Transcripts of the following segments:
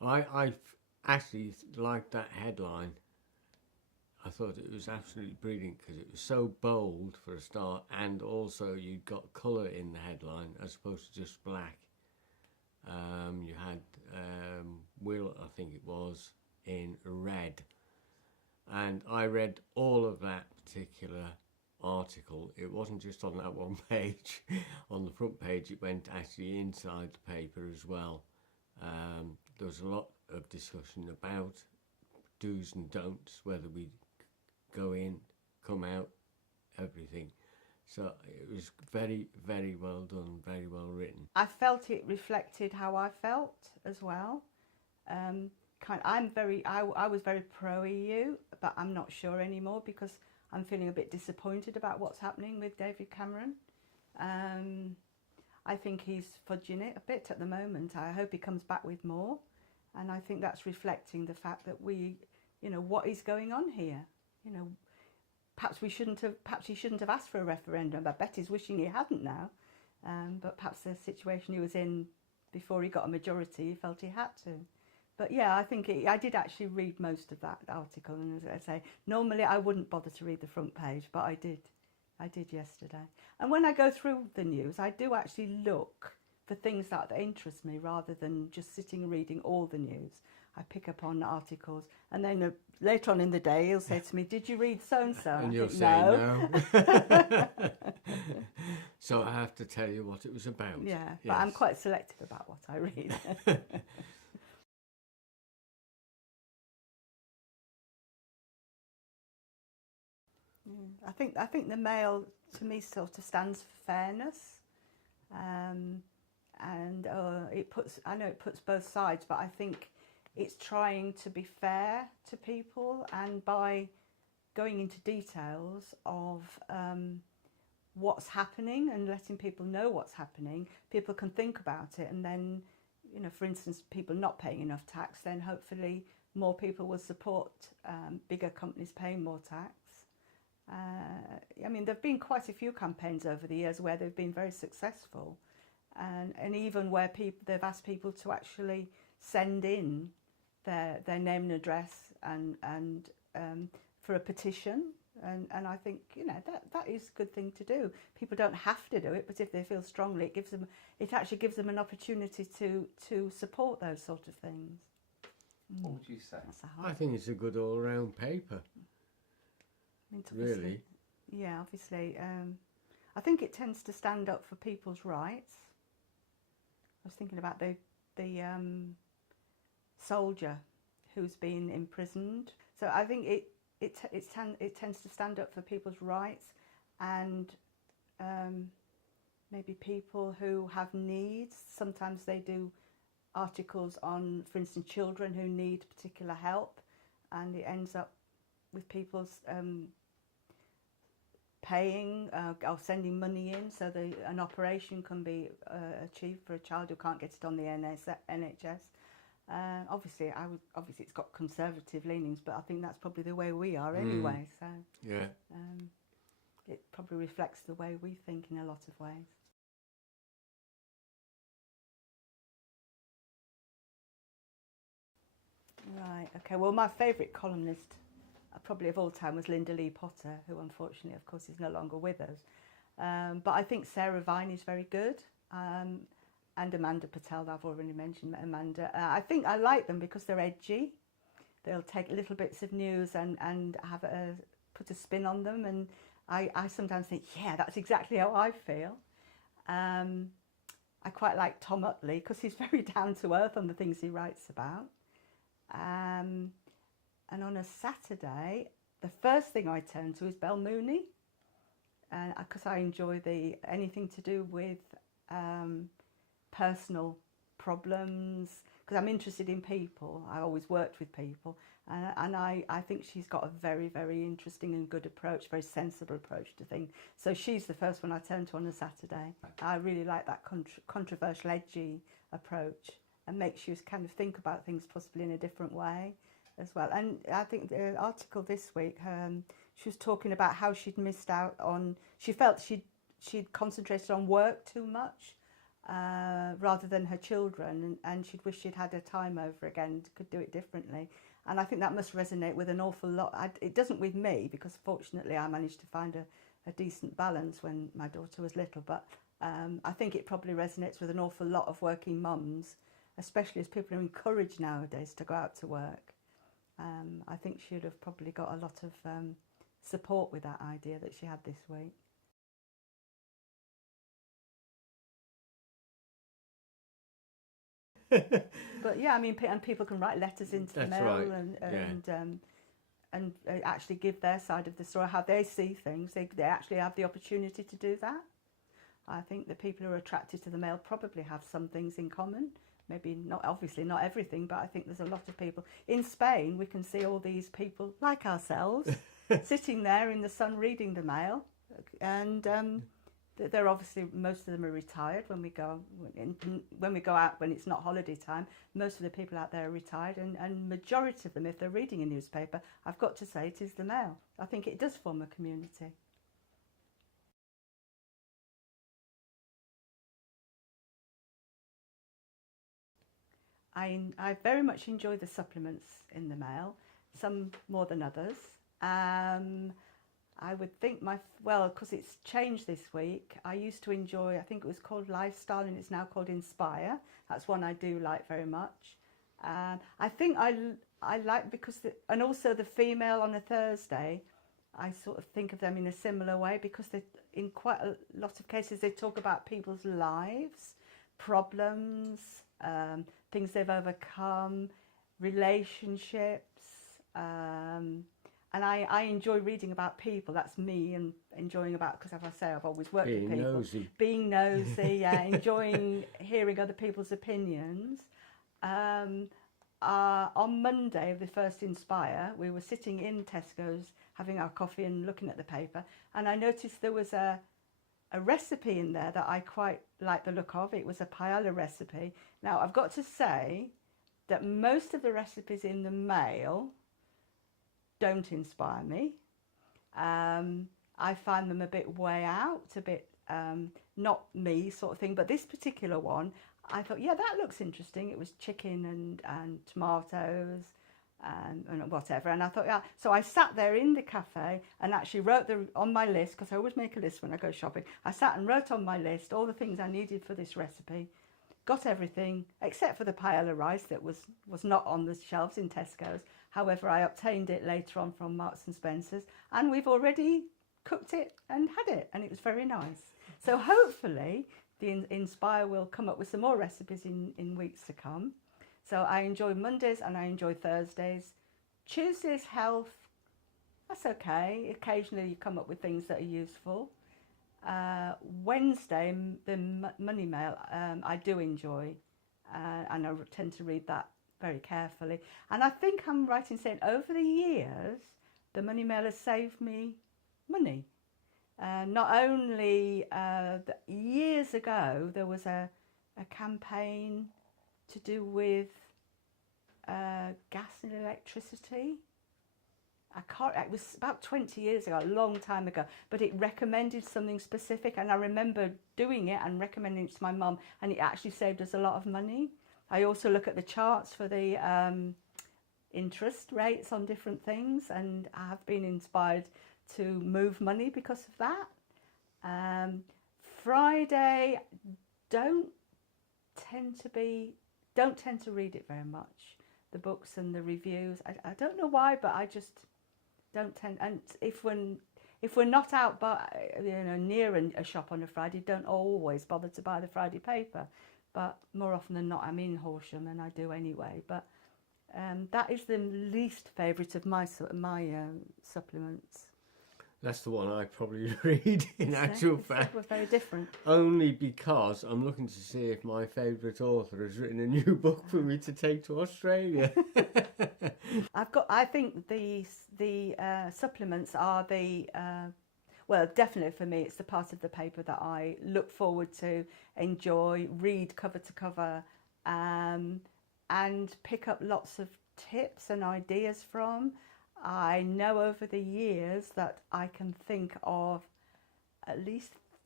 I actually liked that headline. I thought it was absolutely brilliant because it was so bold for a start, and also you got colour in the headline as opposed to just black. You had Will, I think it was, in red, and I read all of that particular article. It wasn't just on that one page. On the front page, it went actually inside the paper as well. There was a lot of discussion about do's and don'ts, whether we go in, come out, everything. So it was very, very well done, very well written. I felt it reflected how I felt as well. I was very pro EU, but I'm not sure anymore because I'm feeling a bit disappointed about what's happening with David Cameron. I think he's fudging it a bit at the moment. I hope he comes back with more, and I think that's reflecting the fact that what is going on here. Perhaps he shouldn't have asked for a referendum. I bet he's wishing he hadn't now. But perhaps the situation he was in before he got a majority, he felt he had to. But yeah, I think I did actually read most of that article, and as I say, normally I wouldn't bother to read the front page, but I did yesterday. And when I go through the news, I do actually look for things that interest me rather than just sitting and reading all the news. I pick up on articles, and then later on in the day he'll say to me, "Did you read so-and-so?" And you'll say no. So I have to tell you what it was about. Yeah, yes. But I'm quite selective about what I read. I think the Mail to me sort of stands for fairness, and I know it puts both sides, but I think it's trying to be fair to people, and by going into details of what's happening and letting people know what's happening, people can think about it, and then, for instance, people not paying enough tax, then hopefully more people will support bigger companies paying more tax. I mean, there have been quite a few campaigns over the years where they've been very successful, and even where they've asked people to actually send in their name and address and for a petition, and I think that is a good thing to do. People don't have to do it, but if they feel strongly, it actually gives them an opportunity to support those sort of things. What would you say? I think it's a good all-round paper. Really? Yeah, obviously. I think it tends to stand up for people's rights. I was thinking about the soldier who's been imprisoned. So I think it tends to stand up for people's rights, and maybe people who have needs. Sometimes they do articles on, for instance, children who need particular help, and it ends up with people's paying or sending money in so an operation can be achieved for a child who can't get it on the NHS. Obviously it's got conservative leanings, but I think that's probably the way we are anyway. So yeah, it probably reflects the way we think in a lot of ways. Right. Okay. Well, my favourite columnist probably of all time was Linda Lee Potter, who unfortunately, of course, is no longer with us. But I think Sarah Vine is very good, and Amanda Patel. I've already mentioned Amanda. I think I like them because they're edgy. They'll take little bits of news and have put a spin on them, and I sometimes think, yeah, that's exactly how I feel. I quite like Tom Utley because he's very down to earth on the things he writes about. And on a Saturday, the first thing I turn to is Belle Mooney, because I enjoy anything to do with personal problems, because I'm interested in people. I always worked with people, and I think she's got a very, very interesting and good approach, very sensible approach to things. So she's the first one I turn to on a Saturday. I really like that controversial, edgy approach, and makes you kind of think about things possibly in a different way as well. And I think the article this week, she was talking about how she'd missed out on, she felt she'd concentrated on work too much, rather than her children, and she'd wish she'd had her time over again, could do it differently. And I think that must resonate with an awful lot. It doesn't with me, because fortunately I managed to find a decent balance when my daughter was little, but I think it probably resonates with an awful lot of working mums, especially as people are encouraged nowadays to go out to work. I think she'd have probably got a lot of support with that idea that she had this week. But yeah, I mean, and people can write letters into the mail, right. and actually give their side of the story, how they see things. They actually have the opportunity to do that. I think the people who are attracted to the mail probably have some things in common. Maybe not, obviously not everything, but I think there's a lot of people. In Spain, we can see all these people like ourselves sitting there in the sun reading the mail, and they're obviously, most of them are retired. When we go out when it's not holiday time, most of the people out there are retired, and majority of them, if they're reading a newspaper, I've got to say it is the mail. I think it does form a community. I very much enjoy the supplements in the mail, some more than others. I would think because it's changed this week, I used to enjoy, I think it was called Lifestyle and it's now called Inspire. That's one I do like very much. I think I like because, and also the female on a Thursday, I sort of think of them in a similar way, because in quite a lot of cases they talk about people's lives, problems, things they've overcome, relationships, and I enjoy reading about people. That's me, and enjoying about, because as I say, I've always worked with people. Being nosy, yeah, enjoying hearing other people's opinions. On Monday of the first Inspire, we were sitting in Tesco's having our coffee and looking at the paper, and I noticed there was a recipe in there that I quite like the look of. It was a paella recipe. Now, I've got to say that most of the recipes in the mail don't inspire me. I find them a bit way out, a bit not me sort of thing. But this particular one, I thought, yeah, that looks interesting. It was chicken and tomatoes and whatever, and I thought, yeah. So I sat there in the cafe and actually wrote on my list, because I always make a list when I go shopping. I sat and wrote on my list all the things I needed for this recipe. Got everything except for the paella rice that was not on the shelves in Tesco's. However, I obtained it later on from Marks and Spencer's, and we've already cooked it and had it, and it was very nice. So hopefully the Inspire will come up with some more recipes in weeks to come. So I enjoy Mondays and I enjoy Thursdays. Tuesdays, health, that's okay. Occasionally you come up with things that are useful. Wednesday, the money mail, I do enjoy, and I tend to read that very carefully. And I think I'm right in saying over the years, the money mail has saved me money. Not only years ago, there was a campaign to do with gas and electricity. It was about 20 years ago, a long time ago, but it recommended something specific, and I remember doing it and recommending it to my mum, and it actually saved us a lot of money. I also look at the charts for the interest rates on different things, and I have been inspired to move money because of that. Friday, don't tend to read it very much, the books and the reviews. I don't know why, but I just don't tend. And if we're not out near a shop on a Friday, don't always bother to buy the Friday paper. But more often than not, I'm in Horsham, and I do anyway. But that is the least favourite of my supplements. That's the one I probably read, in actual fact. We're very different. Only because I'm looking to see if my favourite author has written a new book for me to take to Australia. I think the supplements are well, definitely for me, it's the part of the paper that I look forward to, enjoy, read cover to cover, and pick up lots of tips and ideas from. I know over the years that I can think of at least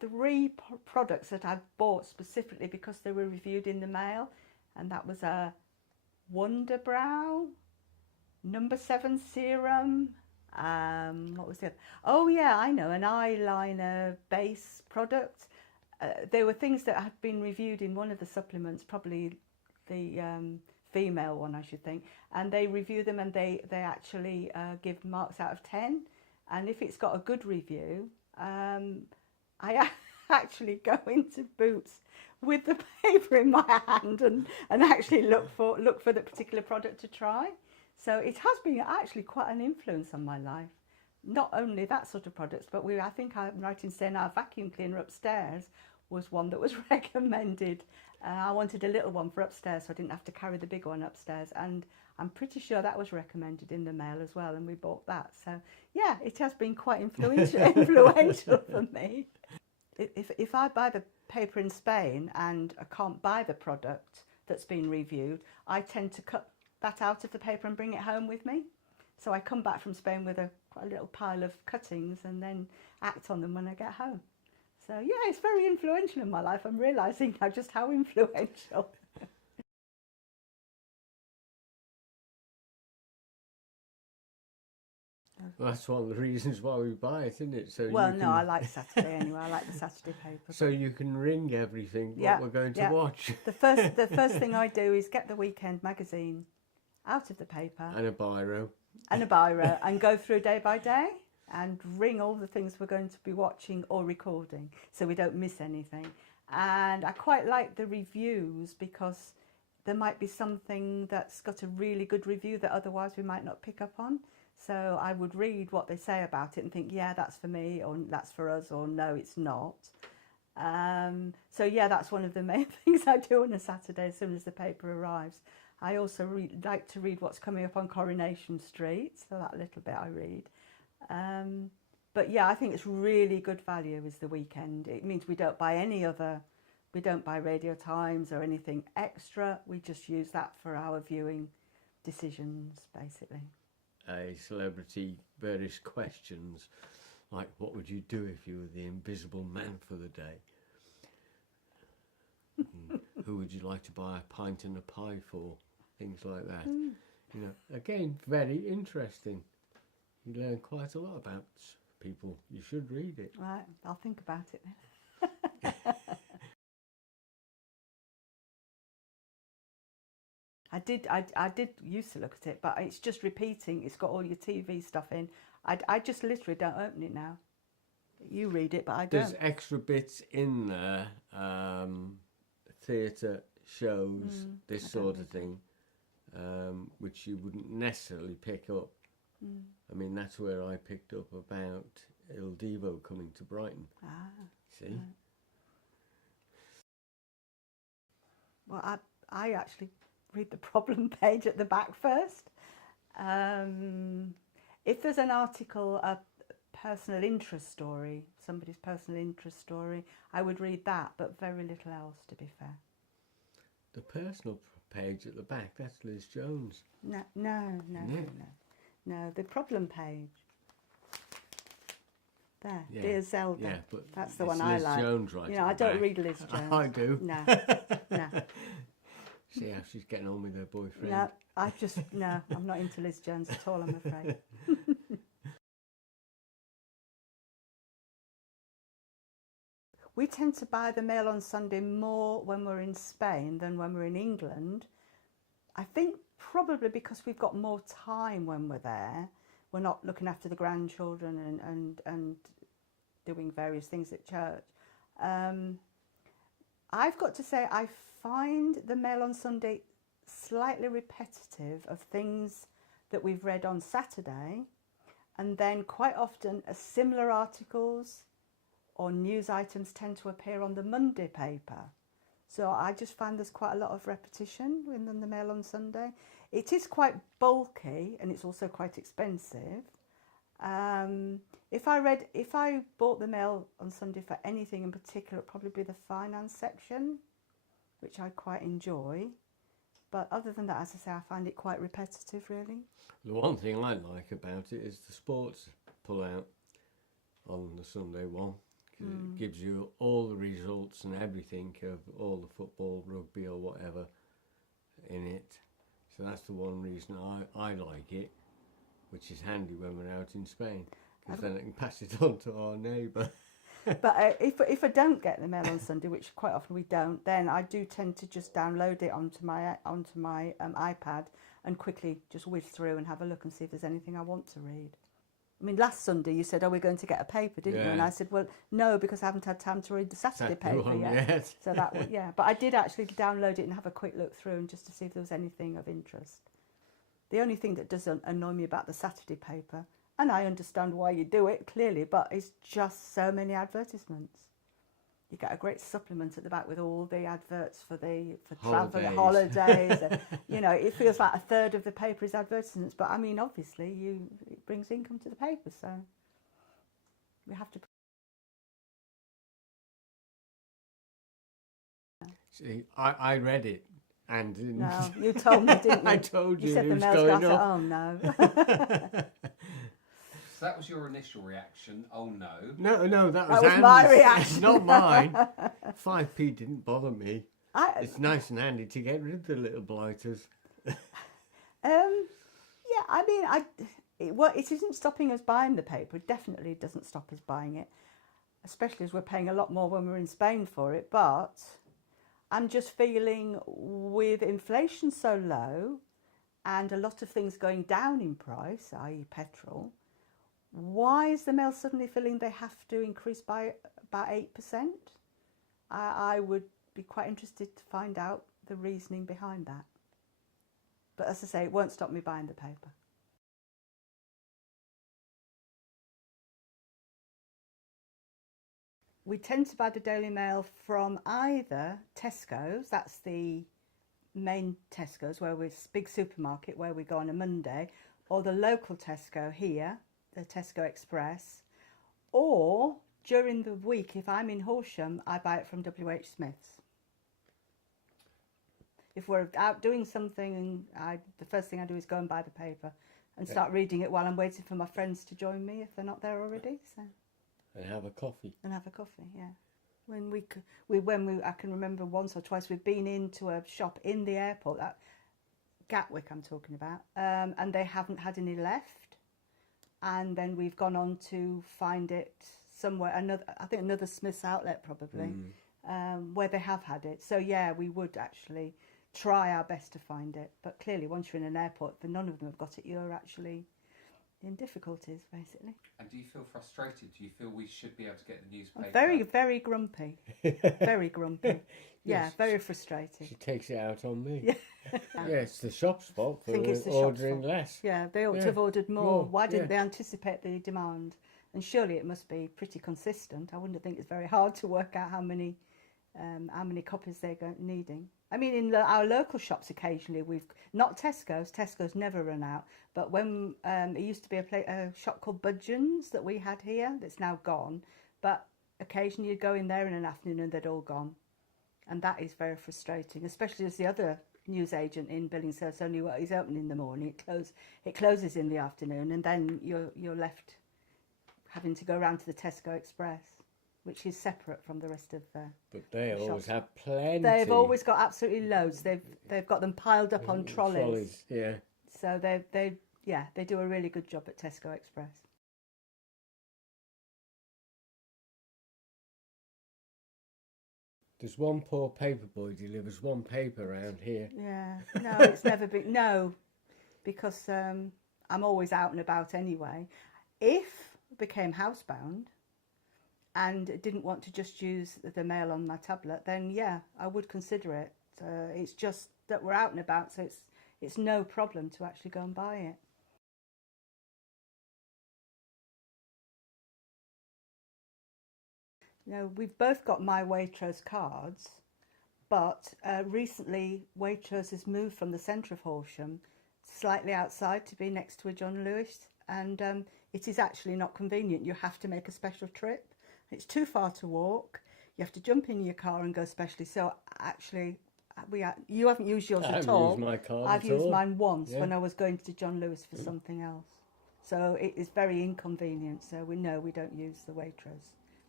3 products that I've bought specifically because they were reviewed in the mail, and that was a Wonder Brow number 7 serum. What was the other? Oh yeah, I know, an eyeliner base product. There were things that had been reviewed in one of the supplements, probably the female one, I should think, and they review them and they actually give marks out of 10. And if it's got a good review, I actually go into Boots with the paper in my hand and actually look for the particular product to try. So it has been actually quite an influence on my life. Not only that sort of products, but I think I'm right in saying our vacuum cleaner upstairs was one that was recommended. I wanted a little one for upstairs so I didn't have to carry the big one upstairs, and I'm pretty sure that was recommended in the mail as well, and we bought that. So yeah, it has been quite influential for me. If I buy the paper in Spain and I can't buy the product that's been reviewed, I tend to cut that out of the paper and bring it home with me. So I come back from Spain with quite a little pile of cuttings and then act on them when I get home. So yeah, it's very influential in my life. I'm realising now just how influential. Well, that's one of the reasons why we buy it, isn't it? So Well, no, I like Saturday anyway. I like the Saturday paper. So you can ring everything what Yeah, we're going to yeah. watch. The first thing I do is get the weekend magazine out of the paper And a biro. and a biro and go through day by day and ring all the things we're going to be watching or recording so we don't miss anything. And I quite like the reviews because there might be something that's got a really good review that otherwise we might not pick up on. So I would read what they say about it and think, yeah, that's for me, or that's for us, or no, it's not. So yeah, that's one of the main things I do on a Saturday as soon as the paper arrives. I also like to read what's coming up on Coronation Street, so that little bit I read. But yeah, I think it's really good value is the weekend. It means we don't buy we don't buy Radio Times or anything extra. We just use that for our viewing decisions, basically. A celebrity, various questions, like what would you do if you were the invisible man for the day? Who would you like to buy a pint and a pie for? Things like that. You know, again, very interesting. You learn quite a lot about people. You should read it. Right, I'll think about it then. I did used to look at it, but it's just repeating. It's got all your TV stuff in. I just literally don't open it now. You read it, but I don't. There's extra bits in there, theatre shows, this sort of thing, which you wouldn't necessarily pick up. I mean, that's where I picked up about Il Divo coming to Brighton. Ah, See? right. Well, I actually read the problem page at the back first. If there's an article, a personal interest story, somebody's personal interest story, I would read that, but very little else, to be fair. The personal page at the back, that's Liz Jones. No, the problem page. There, Yeah. Dear Zelda. Yeah, but that's the it's one I Liz like. Jones right You know, at I the don't back. read Liz Jones. I do. No, no. See how she's getting on with her boyfriend. No, I'm not into Liz Jones at all, I'm afraid. We tend to buy the Mail on Sunday more when we're in Spain than when we're in England. I think probably because we've got more time when we're there. We're not looking after the grandchildren and doing various things at church. I've got to say I find the Mail on Sunday slightly repetitive of things that we've read on Saturday, and then quite often similar articles or news items tend to appear on the Monday paper. So I just find there's quite a lot of repetition within the Mail on Sunday. It is quite bulky and it's also quite expensive. If I bought the Mail on Sunday for anything in particular, it'd probably be the finance section, which I quite enjoy. But other than that, as I say, I find it quite repetitive, really. The one thing I like about it is the sports pull out on the Sunday one. 'cause it gives you all the results and everything of all the football, rugby or whatever in it. So that's the one reason I like it, which is handy when we're out in Spain, because then I can pass it on to our neighbour. But if I don't get the mail on Sunday, which quite often we don't, then I do tend to just download it onto my iPad and quickly just whiz through and have a look and see if there's anything I want to read. I mean, last Sunday you said, "Oh, we're going to get a paper, didn't you?" And I said, "Well, no, because I haven't had time to read the Saturday paper yet." So that was, yeah. But I did actually download it and have a quick look through and just to see if there was anything of interest. The only thing that does annoy me about the Saturday paper, and I understand why you do it clearly, but it's just so many advertisements. You get a great supplement at the back with all the adverts for travel, the holidays. And, you know, it feels like a third of the paper is advertisements. But I mean, obviously, it brings income to the paper, so we have to. See, I read it and didn't. No, you told me, didn't you? I told you. You said it the was mail's going got. up. Oh no. So that was your initial reaction. Oh no. No, that was was my Anne's, reaction. not mine. 5p didn't bother me. I, It's nice and handy to get rid of the little blighters. Yeah, I mean, it isn't stopping us buying the paper. It definitely doesn't stop us buying it, especially as we're paying a lot more when we're in Spain for it. But I'm just feeling with inflation so low and a lot of things going down in price, i.e. petrol, why is the Mail suddenly feeling they have to increase by about 8%? I would be quite interested to find out the reasoning behind that. But as I say, it won't stop me buying the paper. We tend to buy the Daily Mail from either Tesco's, that's the main Tesco's, where we're big supermarket where we go on a Monday, or the local Tesco here, the Tesco Express, or during the week, if I'm in Horsham, I buy it from WH Smith's. If we're out doing something, and the first thing I do is go and buy the paper and start reading it while I'm waiting for my friends to join me if they're not there already. So. And have a coffee. And have a coffee, yeah. I can remember once or twice we've been into a shop in the airport, that Gatwick I'm talking about, and they haven't had any left. And then we've gone on to find it somewhere, another Smith's outlet probably, where they have had it. So yeah, we would actually try our best to find it. But clearly once you're in an airport, if none of them have got it, you're actually in difficulties, basically. And do you feel frustrated? Do you feel we should be able to get the newspaper? I'm very, very grumpy. Very grumpy. Yeah, Yes, very frustrated. She takes it out on me. Yeah. Yeah, it's the shop's fault for think it's the ordering shop's fault. less. Yeah, they ought to Yeah. have ordered more. More, Why didn't yeah. they anticipate the demand? And surely it must be pretty consistent. I wouldn't think it's very hard to work out how many copies they're needing. I mean, in our local shops, occasionally we've not Tesco's. Tesco's never run out. But when it used to be a shop called Budgeon's that we had here, that's now gone. But occasionally you'd go in there in an afternoon and they'd all gone, and that is very frustrating, especially as the other newsagent in Billingshurst only is open in the morning. It closes in the afternoon, and then you're left having to go around to the Tesco Express, which is separate from the rest of But they the always shops. have plenty. They've always got absolutely loads. They've got them piled up on trolleys. Yeah. So they do a really good job at Tesco Express. There's one poor paper boy delivers one paper around here. Yeah, no, it's never been, no, because I'm always out and about anyway. If I became housebound and didn't want to just use the mail on my tablet, then yeah, I would consider it. It's just that we're out and about, so it's no problem to actually go and buy it. You know, we've both got my Waitrose cards, but recently Waitrose has moved from the centre of Horsham slightly outside to be next to a John Lewis, and it is actually not convenient. You have to make a special trip. It's too far to walk. You have to jump in your car and go specially. So actually, you haven't used yours at all. I haven't used my card I've at used all. mine once Yeah. when I was going to John Lewis for something else. So it is very inconvenient. So we don't use the Waitrose.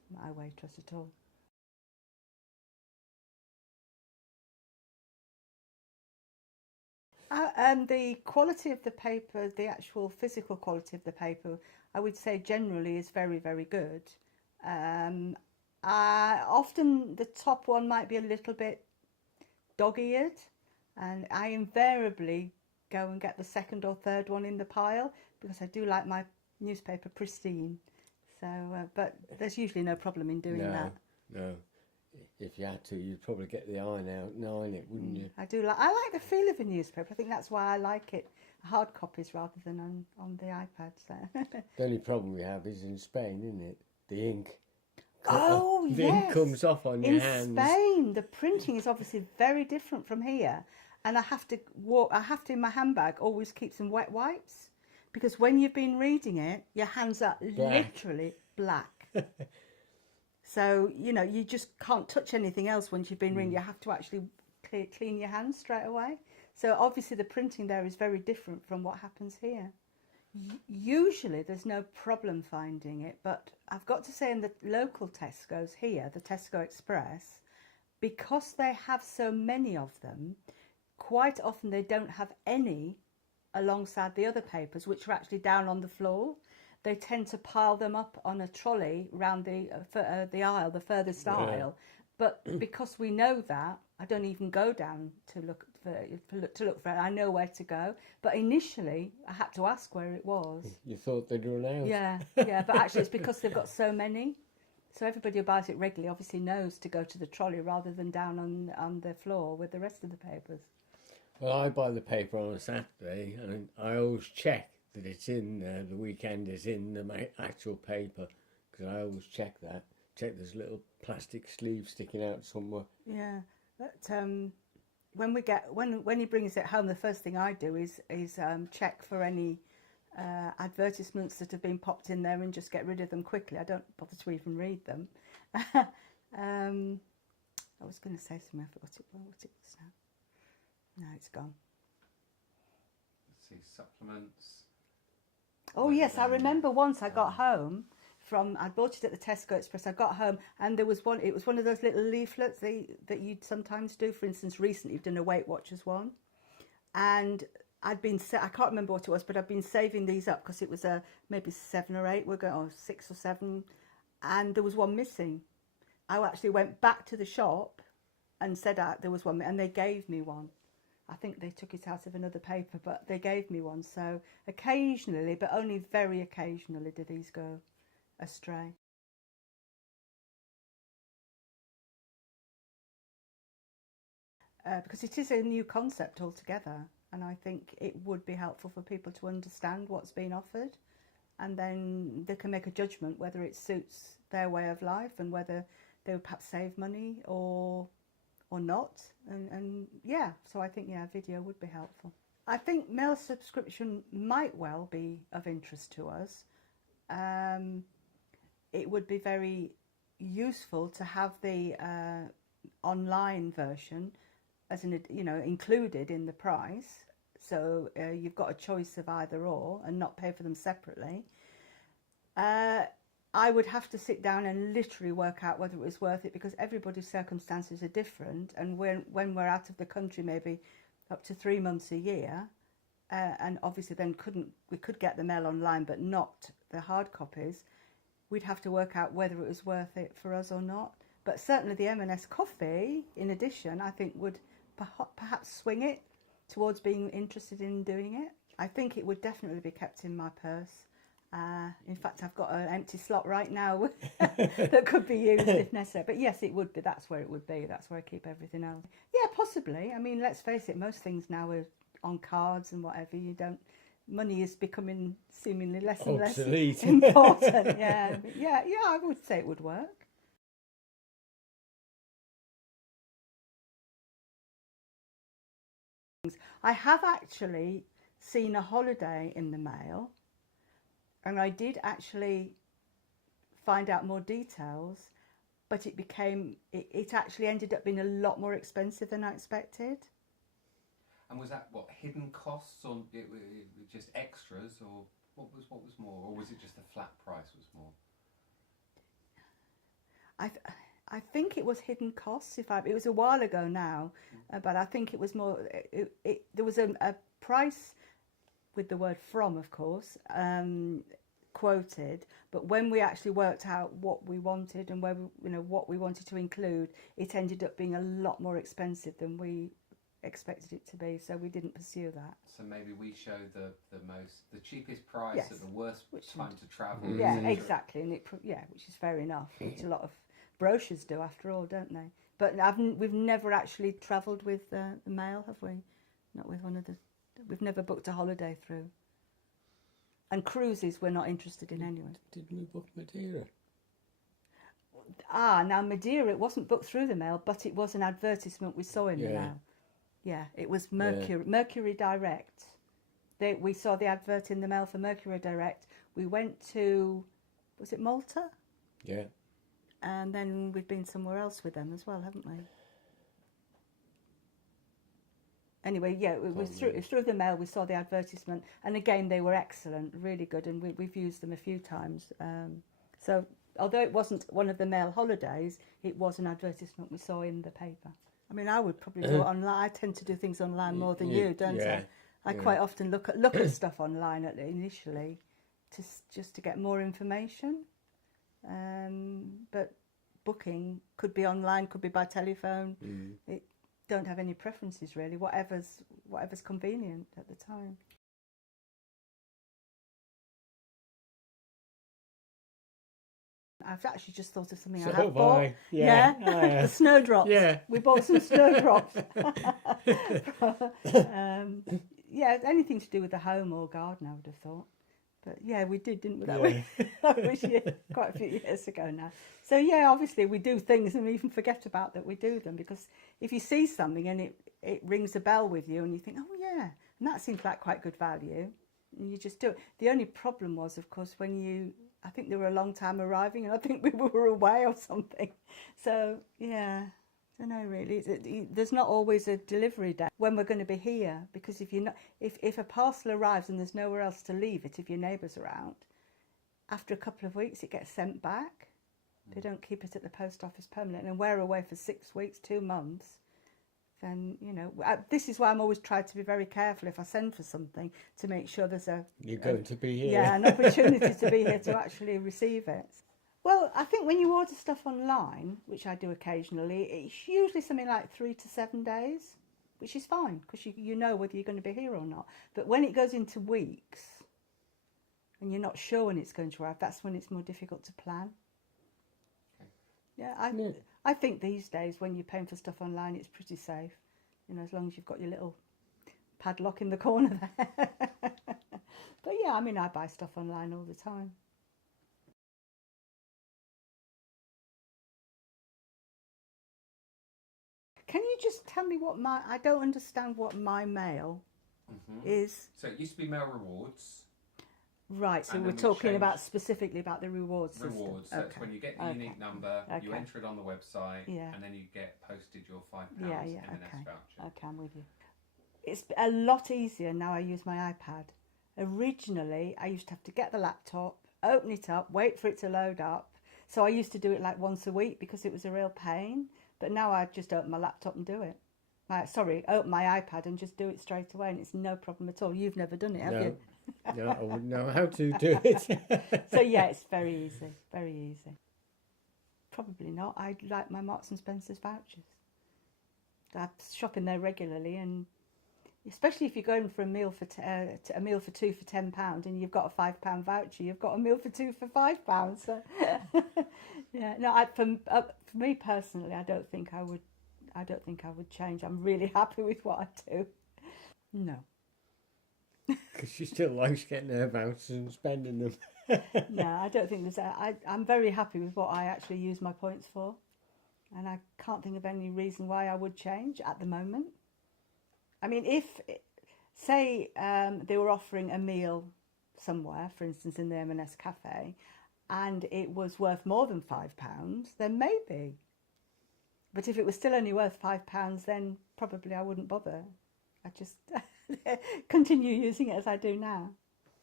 my waitress at all. The quality of the paper, the actual physical quality of the paper, I would say generally is very, very good. Often the top one might be a little bit dog-eared, and I invariably go and get the second or third one in the pile because I do like my newspaper pristine. So, but there's usually no problem in doing that. No. If you had to, you'd probably get the iron out and iron it, wouldn't you? I like the feel of a newspaper. I think that's why I like it hard copies rather than on the iPad. So. The only problem we have is in Spain, isn't it? The ink. Oh, the yes. ink comes off on your hands. In Spain, the printing is obviously very different from here, and I have to in my handbag always keep some wet wipes, because when you've been reading it, your hands are literally black. So, you know, you just can't touch anything else once you've been reading. You have to actually clean your hands straight away. So obviously the printing there is very different from what happens here. Usually there's no problem finding it, but I've got to say in the local Tesco's here, the Tesco Express, because they have so many of them, quite often they don't have any alongside the other papers, which are actually down on the floor. They tend to pile them up on a trolley round the aisle, the furthest aisle. But because we know that, I don't even go down to look for it. I know where to go. But initially, I had to ask where it was. You thought they'd run out. Yeah. But actually, it's because they've got so many. So everybody who buys it regularly obviously knows to go to the trolley rather than down on the floor with the rest of the papers. Well, I buy the paper on a Saturday, and I always check that it's in the weekend is in the actual paper, because I always check that. Check there's a little plastic sleeve sticking out somewhere. Yeah, but when he brings it home, the first thing I do is check for any advertisements that have been popped in there and just get rid of them quickly. I don't bother to even read them. I was going to say something, I forgot what it was now. No, it's gone. Let's see, supplements. Oh yes, I remember once I got home I bought it at the Tesco Express. I got home and there was one. It was one of those little leaflets that you'd sometimes do. For instance, recently you've done a Weight Watchers one, and I can't remember what it was, but I've been saving these up because it was maybe 7 or 8. We're going, or 6 or 7, and there was one missing. I actually went back to the shop and said there was one, and they gave me one. I think they took it out of another paper, but they gave me one. So occasionally, but only very occasionally, do these go astray. Because it is a new concept altogether, and I think it would be helpful for people to understand what's being offered, and then they can make a judgment whether it suits their way of life and whether they would perhaps save money or not, and yeah, so I think video would be helpful. I think mail subscription might well be of interest to us. It would be very useful to have the online version as included in the price, so you've got a choice of either or and not pay for them separately. I would have to sit down and literally work out whether it was worth it, because everybody's circumstances are different, and when we're out of the country maybe up to 3 months a year, and obviously then we could get the mail online but not the hard copies, we'd have to work out whether it was worth it for us or not. But certainly the M&S coffee, in addition, I think would perhaps swing it towards being interested in doing it. I think it would definitely be kept in my purse. In fact, I've got an empty slot right now that could be used if necessary. But yes, it would be. That's where it would be. That's where I keep everything else. Yeah, possibly. I mean, let's face it, most things now are on cards and whatever. Money is becoming seemingly less and obsolete. Less important. Yeah, I would say it would work. I have actually seen a holiday in the mail, and I did actually find out more details, but it actually ended up being a lot more expensive than I expected. And was that hidden costs, or just extras, or what was more, or was it just the flat price was more? I think it was hidden costs. It was a while ago now, but I think it was more. There was a price with the word "from," of course, quoted. But when we actually worked out what we wanted and what we wanted to include, it ended up being a lot more expensive than we expected it to be. So we didn't pursue that. So maybe we show the cheapest price Yes. at the worst time to travel. Yeah, exactly, and which is fair enough. Which a lot of brochures do, after all, don't they? But we've never actually travelled with the mail, have we? Not with one of the. We've never booked a holiday through. And cruises we're not interested in anyway. Didn't we book Madeira? Now Madeira, it wasn't booked through the mail, but it was an advertisement we saw in the mail. Yeah, it was Mercury Direct. We saw the advert in the mail for Mercury Direct. We went to, was it Malta? Yeah. And then we've been somewhere else with them as well, haven't we? Anyway, yeah, it was through the mail. We saw the advertisement, and again, they were excellent, really good, and we've used them a few times. So, although it wasn't one of the mail holidays, it was an advertisement we saw in the paper. I mean, I would probably do it online. I tend to do things online more than you, don't I? I quite often look at stuff online initially, just to get more information. But booking could be online, could be by telephone. It don't have any preferences really. Whatever's convenient at the time. I've actually just thought of something I have bought. Yeah. The snowdrops. Yeah. We bought some snowdrops. Anything to do with the home or garden, I would have thought. But yeah, we did, didn't we? That was quite a few years ago now. So yeah, obviously we do things and we even forget about that we do them, because if you see something and it rings a bell with you and you think, oh yeah, and that seems like quite good value, and you just do it. The only problem was, of course, I think they were a long time arriving, and I think we were away or something. So yeah, I don't know really. There's not always a delivery day when we're going to be here, because if a parcel arrives and there's nowhere else to leave it, if your neighbours are out, after a couple of weeks it gets sent back. They don't keep it at the post office permanently, and we're away for 6 weeks, 2 months. Then this is why I'm always trying to be very careful if I send for something, to make sure there's you're going to be here. Yeah, an opportunity to be here to actually receive it. Well, I think when you order stuff online, which I do occasionally, it's usually something like 3 to 7 days, which is fine, because you know whether you're going to be here or not. But when it goes into weeks and you're not sure when it's going to arrive, that's when it's more difficult to plan. Yeah, I think these days when you're paying for stuff online, it's pretty safe, as long as you've got your little padlock in the corner there. But yeah, I mean, I buy stuff online all the time. Can you just tell me I don't understand what my mail is. So it used to be Mail Rewards. Right, so we're talking about specifically about the rewards system. Rewards, so it's when you get the unique number, you enter it on the website, and then you get posted your £5 M&S voucher. Okay, I'm with you. It's a lot easier now. I use my iPad. Originally, I used to have to get the laptop, open it up, wait for it to load up. So I used to do it like once a week because it was a real pain. But now I just open my laptop and do it. Open my iPad and just do it straight away, and it's no problem at all. You've never done it, have you? No, I wouldn't know how to do it. So yeah, it's very easy, very easy. Probably not. I like my Marks and Spencer's vouchers. I shop in there regularly, and especially if you're going for a meal for two for £10, and you've got a £5 voucher, you've got a meal for two for £5. So yeah, no. For me personally, I don't think I would change. I'm really happy with what I do. No. Because she still likes getting her vouchers and spending them. No, I don't think there's. I'm very happy with what I actually use my points for, and I can't think of any reason why I would change at the moment. I mean, if, say, they were offering a meal somewhere, for instance, in the M&S cafe, and it was worth more than £5, then maybe. But if it was still only worth £5, then probably I wouldn't bother. I just continue using it as I do now.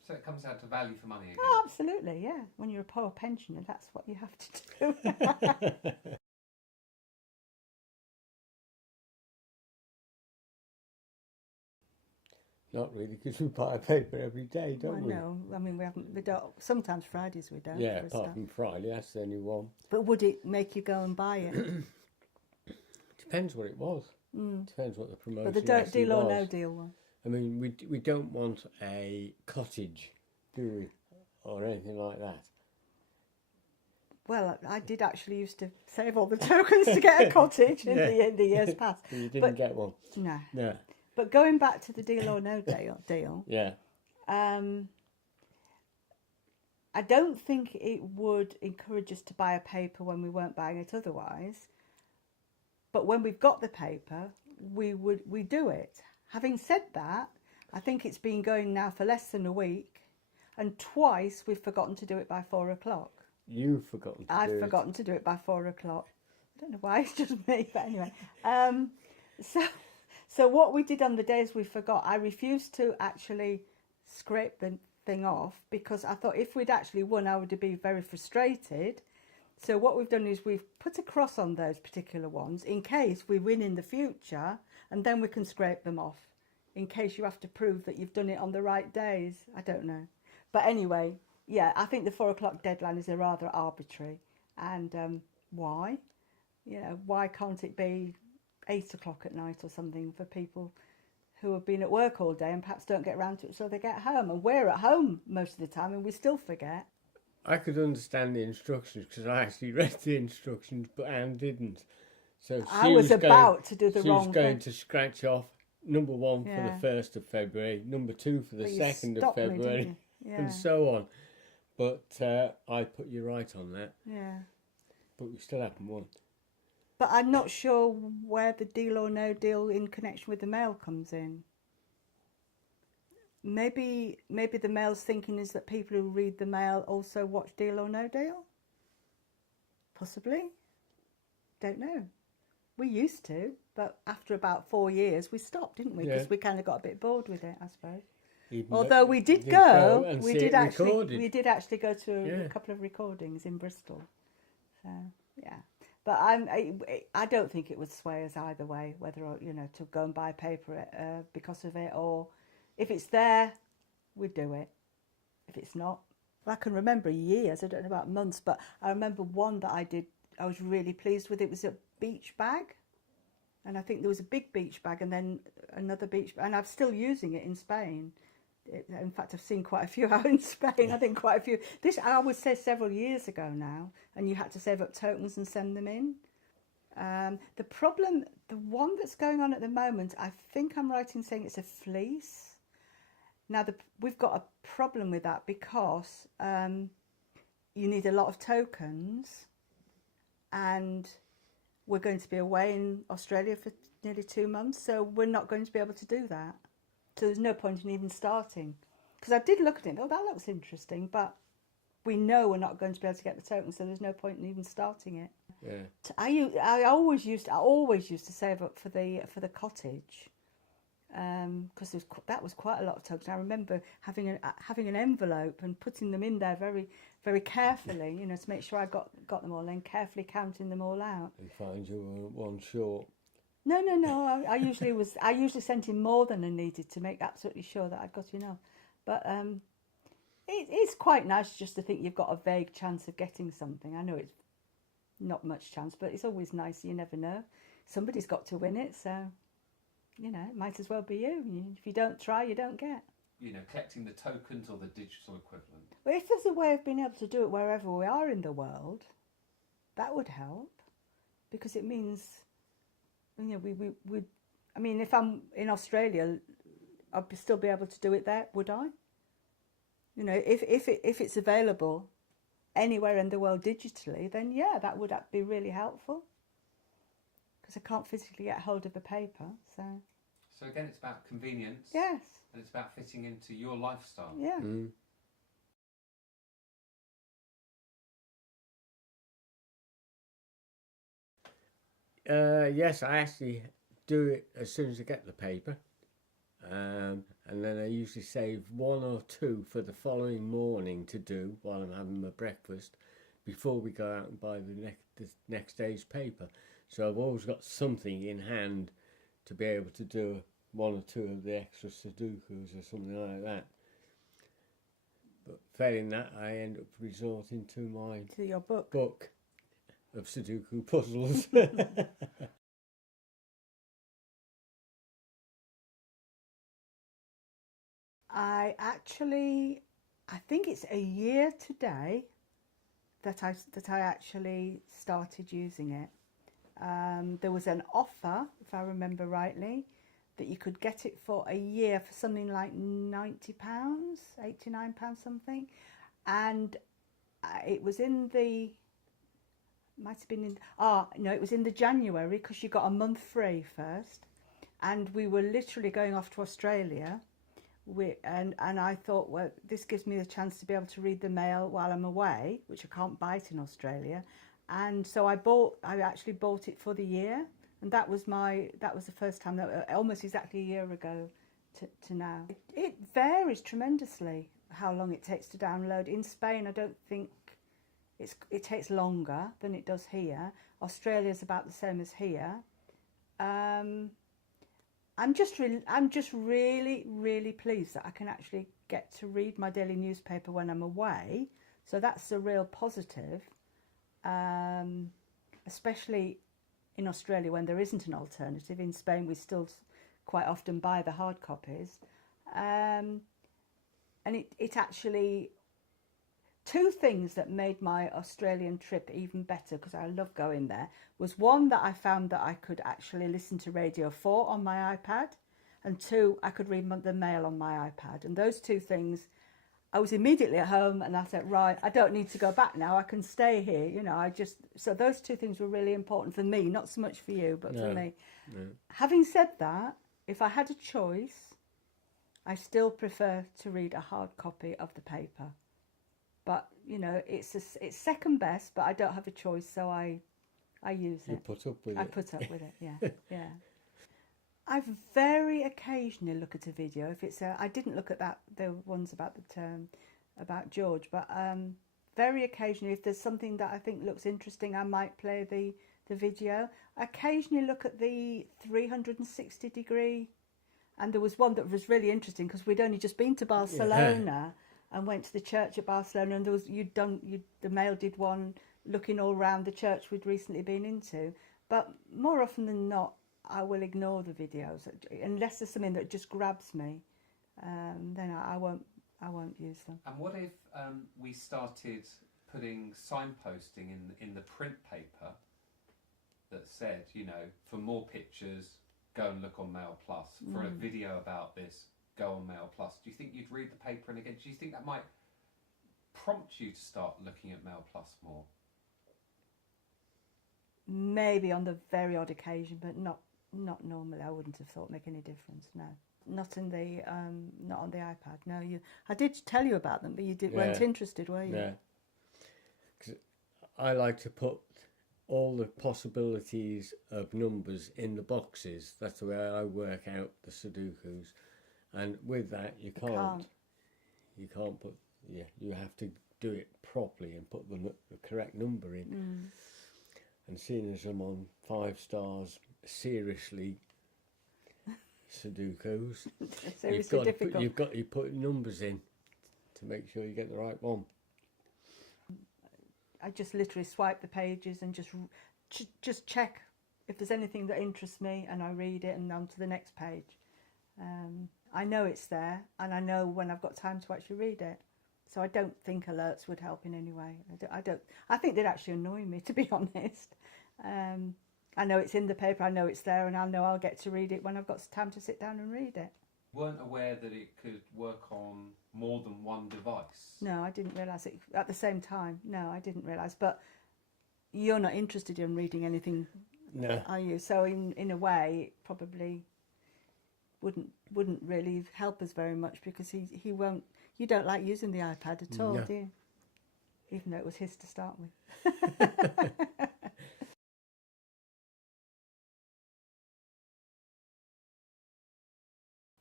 So it comes out to value for money again. Oh, absolutely, yeah. When you're a poor pensioner, that's what you have to do. Not really, because we buy a paper every day, don't we? No, I mean, we don't, sometimes Fridays we don't. Yeah, apart from Friday, that's the only one. But would it make you go and buy it? Depends what it was. Depends what the promotion But the deal or no deal one. I mean, we don't want a cottage, do we? Or anything like that. Well, I did actually used to save all the tokens to get a cottage in the years past. You didn't get one? No. No. But going back to the deal or no deal, Yeah. I don't think it would encourage us to buy a paper when we weren't buying it otherwise. But when we've got the paper, we do it. Having said that, I think it's been going now for less than a week, and twice we've forgotten to do it by 4 o'clock. You've forgotten to do it. I've forgotten to do it by 4 o'clock. I don't know why, it's just me, but anyway. So what we did on the days we forgot, I refused to actually scrape the thing off, because I thought if we'd actually won, I would be very frustrated. So what we've done is we've put a cross on those particular ones in case we win in the future, and then we can scrape them off in case you have to prove that you've done it on the right days. I don't know. But anyway, yeah, I think the 4 o'clock deadline is a rather arbitrary. And why? You know, why can't it be 8 o'clock at night or something for people who have been at work all day and perhaps don't get around to it so they get home? And we're at home most of the time and we still forget. I could understand the instructions because I actually read the instructions, but Anne didn't. So I was about to do the wrong thing. She was going to scratch off number 1 for the 1st of February, number 2 for the 2nd of February, and so on. But I put you right on that. Yeah. But we still haven't won. But I'm not sure where the deal or no deal in connection with the mail comes in. Maybe the mail's thinking is that people who read the mail also watch Deal or No Deal? Possibly. Don't know. We used to, but after about 4 years we stopped, didn't we? Because we kind of got a bit bored with it, I suppose. Although we did go, we did actually go to a couple of recordings in Bristol. So yeah, but I don't think it would sway us either way, whether to go and buy paper because of it, or if it's there, we'd do it. If it's not, well, I can remember years. I don't know about months, but I remember one that I did. I was really pleased with. It was a beach bag, and I think there was a big beach bag and then another beach bag, and I'm still using it in Spain. In fact, I've seen quite a few out in Spain. I think quite a few. This I would say several years ago now, and you had to save up tokens and send them in. The problem, the one that's going on at the moment, I think I'm right in saying it's a fleece. Now, we've got a problem with that because you need a lot of tokens, and we're going to be away in Australia for nearly 2 months, so we're not going to be able to do that. So there's no point in even starting. Because I did look at it, oh, that looks interesting, but we know we're not going to be able to get the tokens, so there's no point in even starting it. Yeah. I always used to save up for the cottage, because that was quite a lot of tokens. I remember having an envelope and putting them in there very, very carefully, to make sure I got them all, and carefully counting them all out. And find you were one short. No. I usually sent in more than I needed to make absolutely sure that I'd got enough. But it's quite nice just to think you've got a vague chance of getting something. I know it's not much chance, but it's always nice. You never know. Somebody's got to win it, so it might as well be you. If you don't try, you don't get. Collecting the tokens or the digital equivalent. Well, if there's a way of being able to do it wherever we are in the world, that would help, because it means. I mean, if I'm in Australia, I'd still be able to do it there, would I? If it's available anywhere in the world digitally, then yeah, that would be really helpful. Because I can't physically get hold of a paper, so. So again, it's about convenience. Yes. And it's about fitting into your lifestyle. Yeah. Mm. Yes, I actually do it as soon as I get the paper. and then I usually save 1 or 2 for the following morning to do while I'm having my breakfast before we go out and buy the next day's paper. So I've always got something in hand to be able to do 1 or 2 of the extra Sudokus or something like that. But failing that, I end up resorting to your book of Sudoku puzzles. I think it's a year today that I actually started using it. There was an offer, if I remember rightly, that you could get it for a year for something like £90, £89 something, and it was in the it was in the January, because you got a month free first, and we were literally going off to Australia. And I thought, well, this gives me the chance to be able to read the mail while I'm away, which I can't buy it in Australia. And so I actually bought it for the year, and that was the first time, almost exactly a year ago to now. It varies tremendously how long it takes to download. In Spain, I don't think it takes longer than it does here. Australia's about the same as here. I'm just really, really pleased that I can actually get to read my daily newspaper when I'm away. So that's a real positive, especially in Australia when there isn't an alternative. In Spain, we still quite often buy the hard copies. And it actually... 2 things that made my Australian trip even better, because I love going there, was 1, that I found that I could actually listen to Radio 4 on my iPad, and 2, I could read the mail on my iPad. And those 2 things, I was immediately at home, and I said, right, I don't need to go back now, I can stay here, you know. So those 2 things were really important for me, not so much for you, but for me. No. Having said that, if I had a choice, I still prefer to read a hard copy of the paper. But, you know, it's second best, but I don't have a choice, so I use it. You put up with it. I put up with it, yeah, yeah. I very occasionally look at a video. If it's I didn't look at the ones about about George, but very occasionally, if there's something that I think looks interesting, I might play the video. I occasionally look at the 360-degree, and there was one that was really interesting because we'd only just been to Barcelona. Yeah. And went to the church at Barcelona, and there was the Mail did one looking all around the church we'd recently been into. But more often than not, I will ignore the videos unless there's something that just grabs me. Then I won't use them. And what if we started putting signposting in the print paper that said, you know, for more pictures, go and look on Mail Plus. For a video about this, go on Mail Plus. Do you think you'd read the paper? And again, do you think that might prompt you to start looking at Mail Plus more? Maybe on the very odd occasion, but not normally. I wouldn't have thought make any difference. No, not on the iPad. No, I did tell you about them, but you weren't interested, were you? Yeah. Because I like to put all the possibilities of numbers in the boxes. That's the way I work out the Sudokus. And with that, you can't put, you have to do it properly and put the correct number in. And seeing as I'm on 5 stars, seriously, Sudokus, you've got to put numbers in to make sure you get the right one. I just literally swipe the pages and just check if there's anything that interests me, and I read it and on to the next page. I know it's there, and I know when I've got time to actually read it. So I don't think alerts would help in any way. I think they'd actually annoy me, to be honest. I know it's in the paper, I know it's there, and I know I'll get to read it when I've got time to sit down and read it. You weren't aware that it could work on more than one device? No, I didn't realise it at the same time. No, I didn't realise. But you're not interested in reading anything, are you? So in a way, it probably wouldn't really help us very much, because he won't. You don't like using the iPad at all, do you? Even though it was his to start with.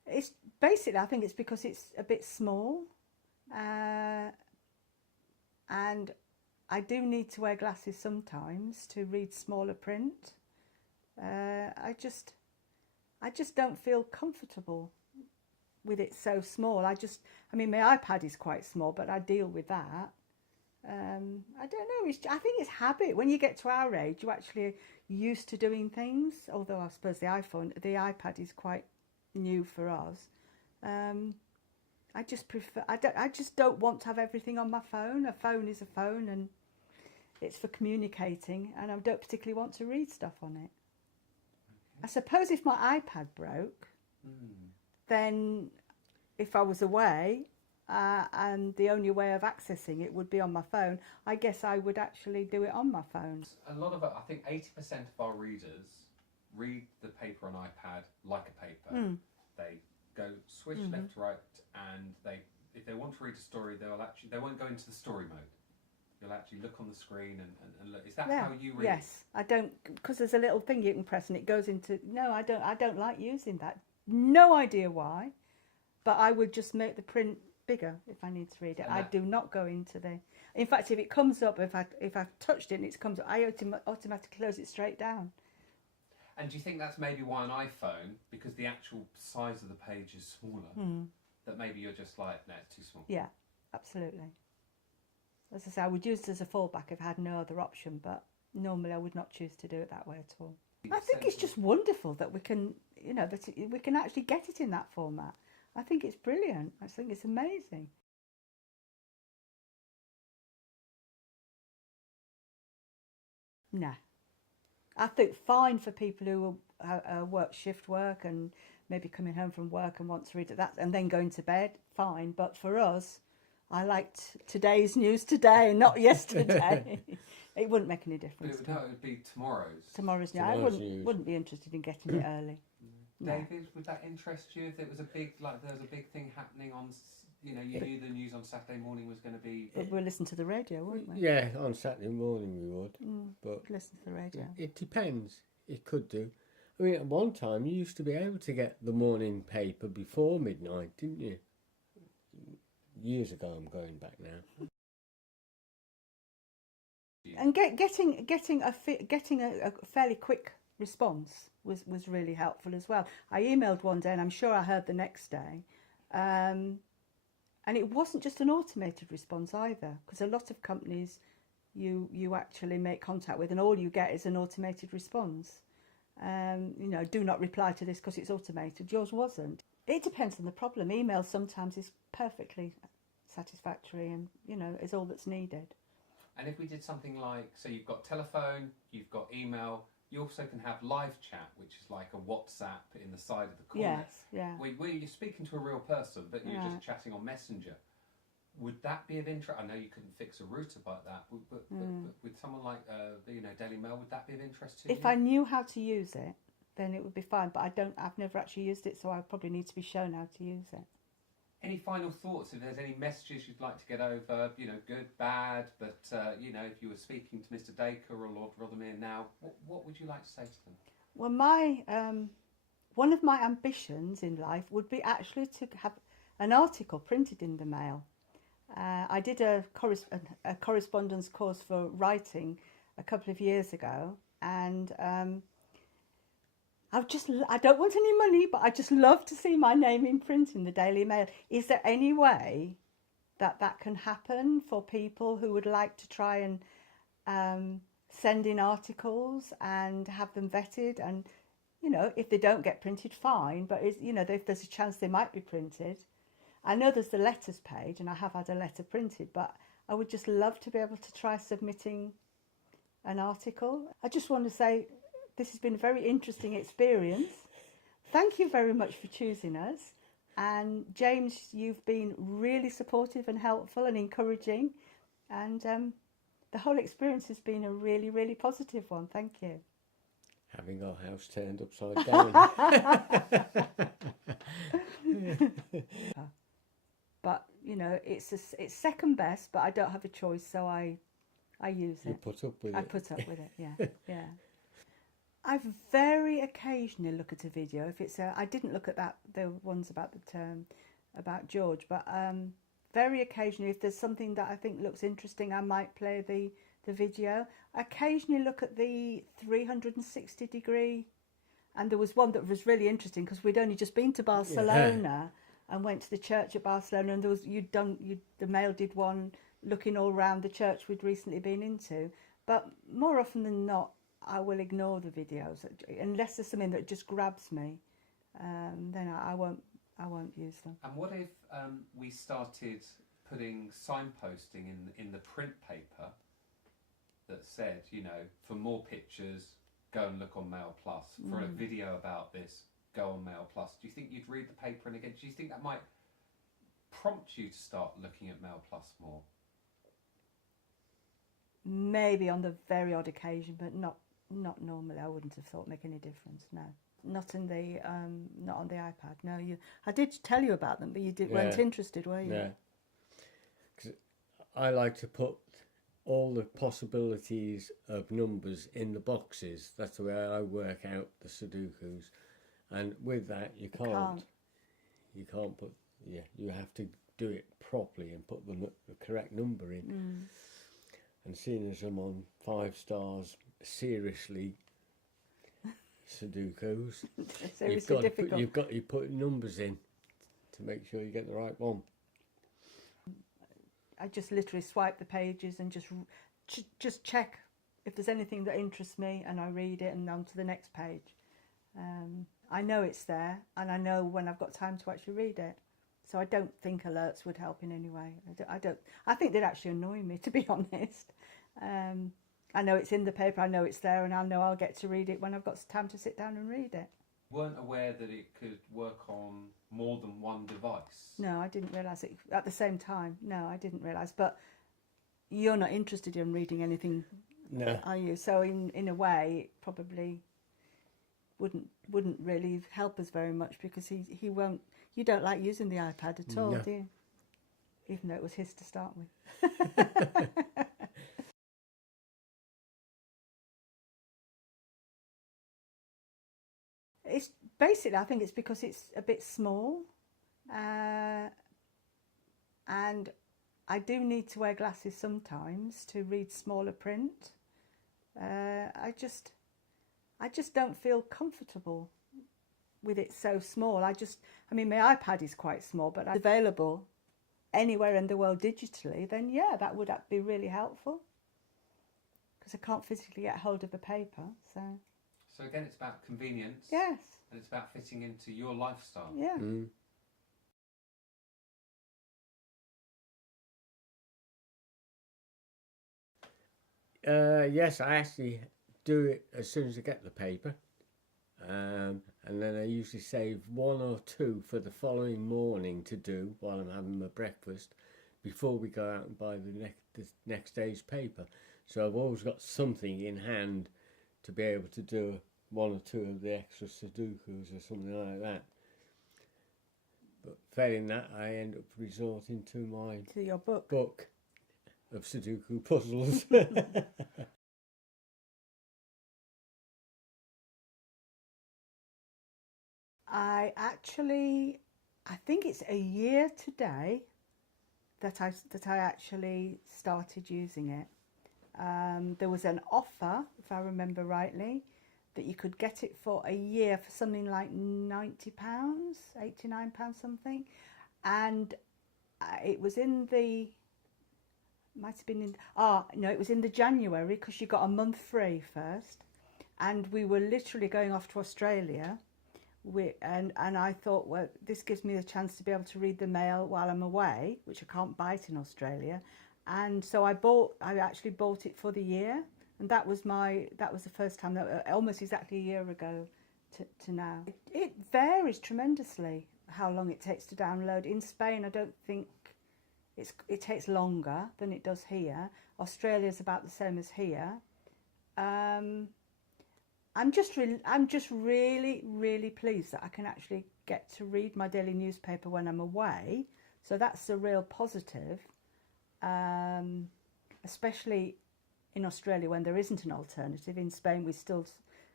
It's basically, I think it's because it's a bit small, and I do need to wear glasses sometimes to read smaller print. I just don't feel comfortable with it so small. I mean, my iPad is quite small, but I deal with that. I don't know. I think it's habit. When you get to our age, you're actually used to doing things. Although I suppose the iPad is quite new for us. I just prefer. I just don't want to have everything on my phone. A phone is a phone, and it's for communicating. And I don't particularly want to read stuff on it. I suppose if my iPad broke, then if I was away and the only way of accessing it would be on my phone, I guess I would actually do it on my phone. A lot of it, I think 80% of our readers read the paper on iPad like a paper. They go switch left to right, and if they want to read a story, they won't go into the story mode. You'll actually look on the screen and look. Is that how you read? Yes, I don't, because there's a little thing you can press and it goes into. No, I don't like using that. No idea why, but I would just make the print bigger if I need to read it. I do not go into the. In fact, if it comes up, if I've touched it and it comes up, I automatically close it straight down. And do you think that's maybe why an iPhone, because the actual size of the page is smaller, that maybe you're just like, no, it's too small? Yeah, absolutely. As I say, I would use it as a fallback if I had no other option, but normally I would not choose to do it that way at all. I think it's just wonderful that we can, that we can actually get it in that format. I think it's brilliant. I think it's amazing. Nah. I think fine for people who work shift work and maybe coming home from work and want to read it that and then going to bed, fine. But for us, I liked today's news today, not yesterday. It wouldn't make any difference. But it would be tomorrow's. Tomorrow's news. I wouldn't be interested in getting it early. No. David, would that interest you if it was there was a big thing happening on, you knew the news on Saturday morning was going to be. But we'll listen to the radio, wouldn't we? Yeah, on Saturday morning we would. But listen to the radio. It depends. It could do. I mean, at one time you used to be able to get the morning paper before midnight, didn't you? Years ago, I'm going back now. And getting a fairly quick response was really helpful as well. I emailed one day, and I'm sure I heard the next day, and it wasn't just an automated response either, because a lot of companies you actually make contact with, and all you get is an automated response. Do not reply to this because it's automated. Yours wasn't. It depends on the problem. Email sometimes is perfectly satisfactory and, is all that's needed. And if we did something like, so you've got telephone, you've got email, you also can have live chat, which is like a WhatsApp in the side of the corner. Yes, yeah. Where you're speaking to a real person, but you're just chatting on Messenger. Would that be of interest? I know you couldn't fix a router like that, but with someone like, Daily Mail, would that be of interest to you? If I knew how to use it, then it would be fine. But I've never actually used it, so I probably need to be shown how to use it. Any final thoughts? If there's any messages you'd like to get over, good, bad, but, if you were speaking to Mr. Dacre or Lord Rothermere now, what would you like to say to them? Well, one of my ambitions in life would be actually to have an article printed in the Mail. I did a correspondence course for writing a couple of years ago, and I don't want any money, but I just love to see my name in print in the Daily Mail. Is there any way that can happen for people who would like to try and send in articles and have them vetted? And, if they don't get printed, fine, but, if there's a chance they might be printed. I know there's the letters page, and I have had a letter printed, but I would just love to be able to try submitting an article. I just want to say this has been a very interesting experience. Thank you very much for choosing us. And James, you've been really supportive and helpful and encouraging. And the whole experience has been a really, really positive one. Thank you. Having our house turned upside down. But, it's second best, but I don't have a choice, so I use it. You put up with it. I put up with it, yeah, yeah. I very occasionally look at a video. If it's I didn't look at the ones about the term about George, but very occasionally, if there's something that I think looks interesting, I might play the video. I occasionally look at the 360-degree, and there was one that was really interesting because we'd only just been to Barcelona and went to the church at Barcelona, and there was the Mail did one looking all around the church we'd recently been into. But more often than not, I will ignore the videos unless there's something that just grabs me. Then I won't use them. And what if we started putting signposting in the print paper that said, you know, for more pictures, go and look on Mail Plus. For a video about this, go on Mail Plus. Do you think you'd read the paper? And again, do you think that might prompt you to start looking at Mail Plus more? Maybe on the very odd occasion, but not normally. I wouldn't have thought make any difference. No, not in the not on the iPad. No, I did tell you about them, but you weren't interested, were you? Yeah. 'Cause I like to put all the possibilities of numbers in the boxes. That's the way I work out the Sudokus, and with that you can't put. Yeah, you have to do it properly and put the correct number in. And seeing as I'm on 5 stars, seriously, Sudokus, you've got to put numbers in to make sure you get the right one. I just literally swipe the pages and just check if there's anything that interests me, and I read it and on to the next page. I know it's there, and I know when I've got time to actually read it. So I don't think alerts would help in any way. I think they'd actually annoy me, to be honest. I know it's in the paper, I know it's there, and I know I'll get to read it when I've got time to sit down and read it. Weren't aware that it could work on more than one device? No, I didn't realise it at the same time. No, I didn't realise. But you're not interested in reading anything, are you? So in a way, it probably wouldn't really help us very much, because he won't. You don't like using the iPad at all, do you? Even though it was his to start with. It's basically, I think it's because it's a bit small, and I do need to wear glasses sometimes to read smaller print. I just don't feel comfortable with it so small. I mean, my iPad is quite small, but it's available anywhere in the world digitally, then yeah, that would be really helpful, because I can't physically get hold of a paper. So again, it's about convenience. Yes. And it's about fitting into your lifestyle. Yeah. Yes, I actually do it as soon as I get the paper. And then I usually save 1 or 2 for the following morning to do while I'm having my breakfast, before we go out and buy the next day's paper. So I've always got something in hand to be able to do 1 or 2 of the extra Sudokus or something like that. But failing that, I end up resorting to your book of Sudoku puzzles. I think it's a year today that I actually started using it. There was an offer, if I remember rightly, that you could get it for a year for something like £90, £89 something, and it was in the it was in the January, because you got a month free first, and we were literally going off to Australia. And I thought, well, this gives me the chance to be able to read the Mail while I'm away, which I can't buy it in Australia. And so I actually bought it for the year, and that was the first time, almost exactly a year ago to now. It varies tremendously how long it takes to download. In Spain, I don't think it takes longer than it does here. Australia's about the same as here. I'm just really, really pleased that I can actually get to read my daily newspaper when I'm away. So that's a real positive, especially in Australia when there isn't an alternative. In Spain, we still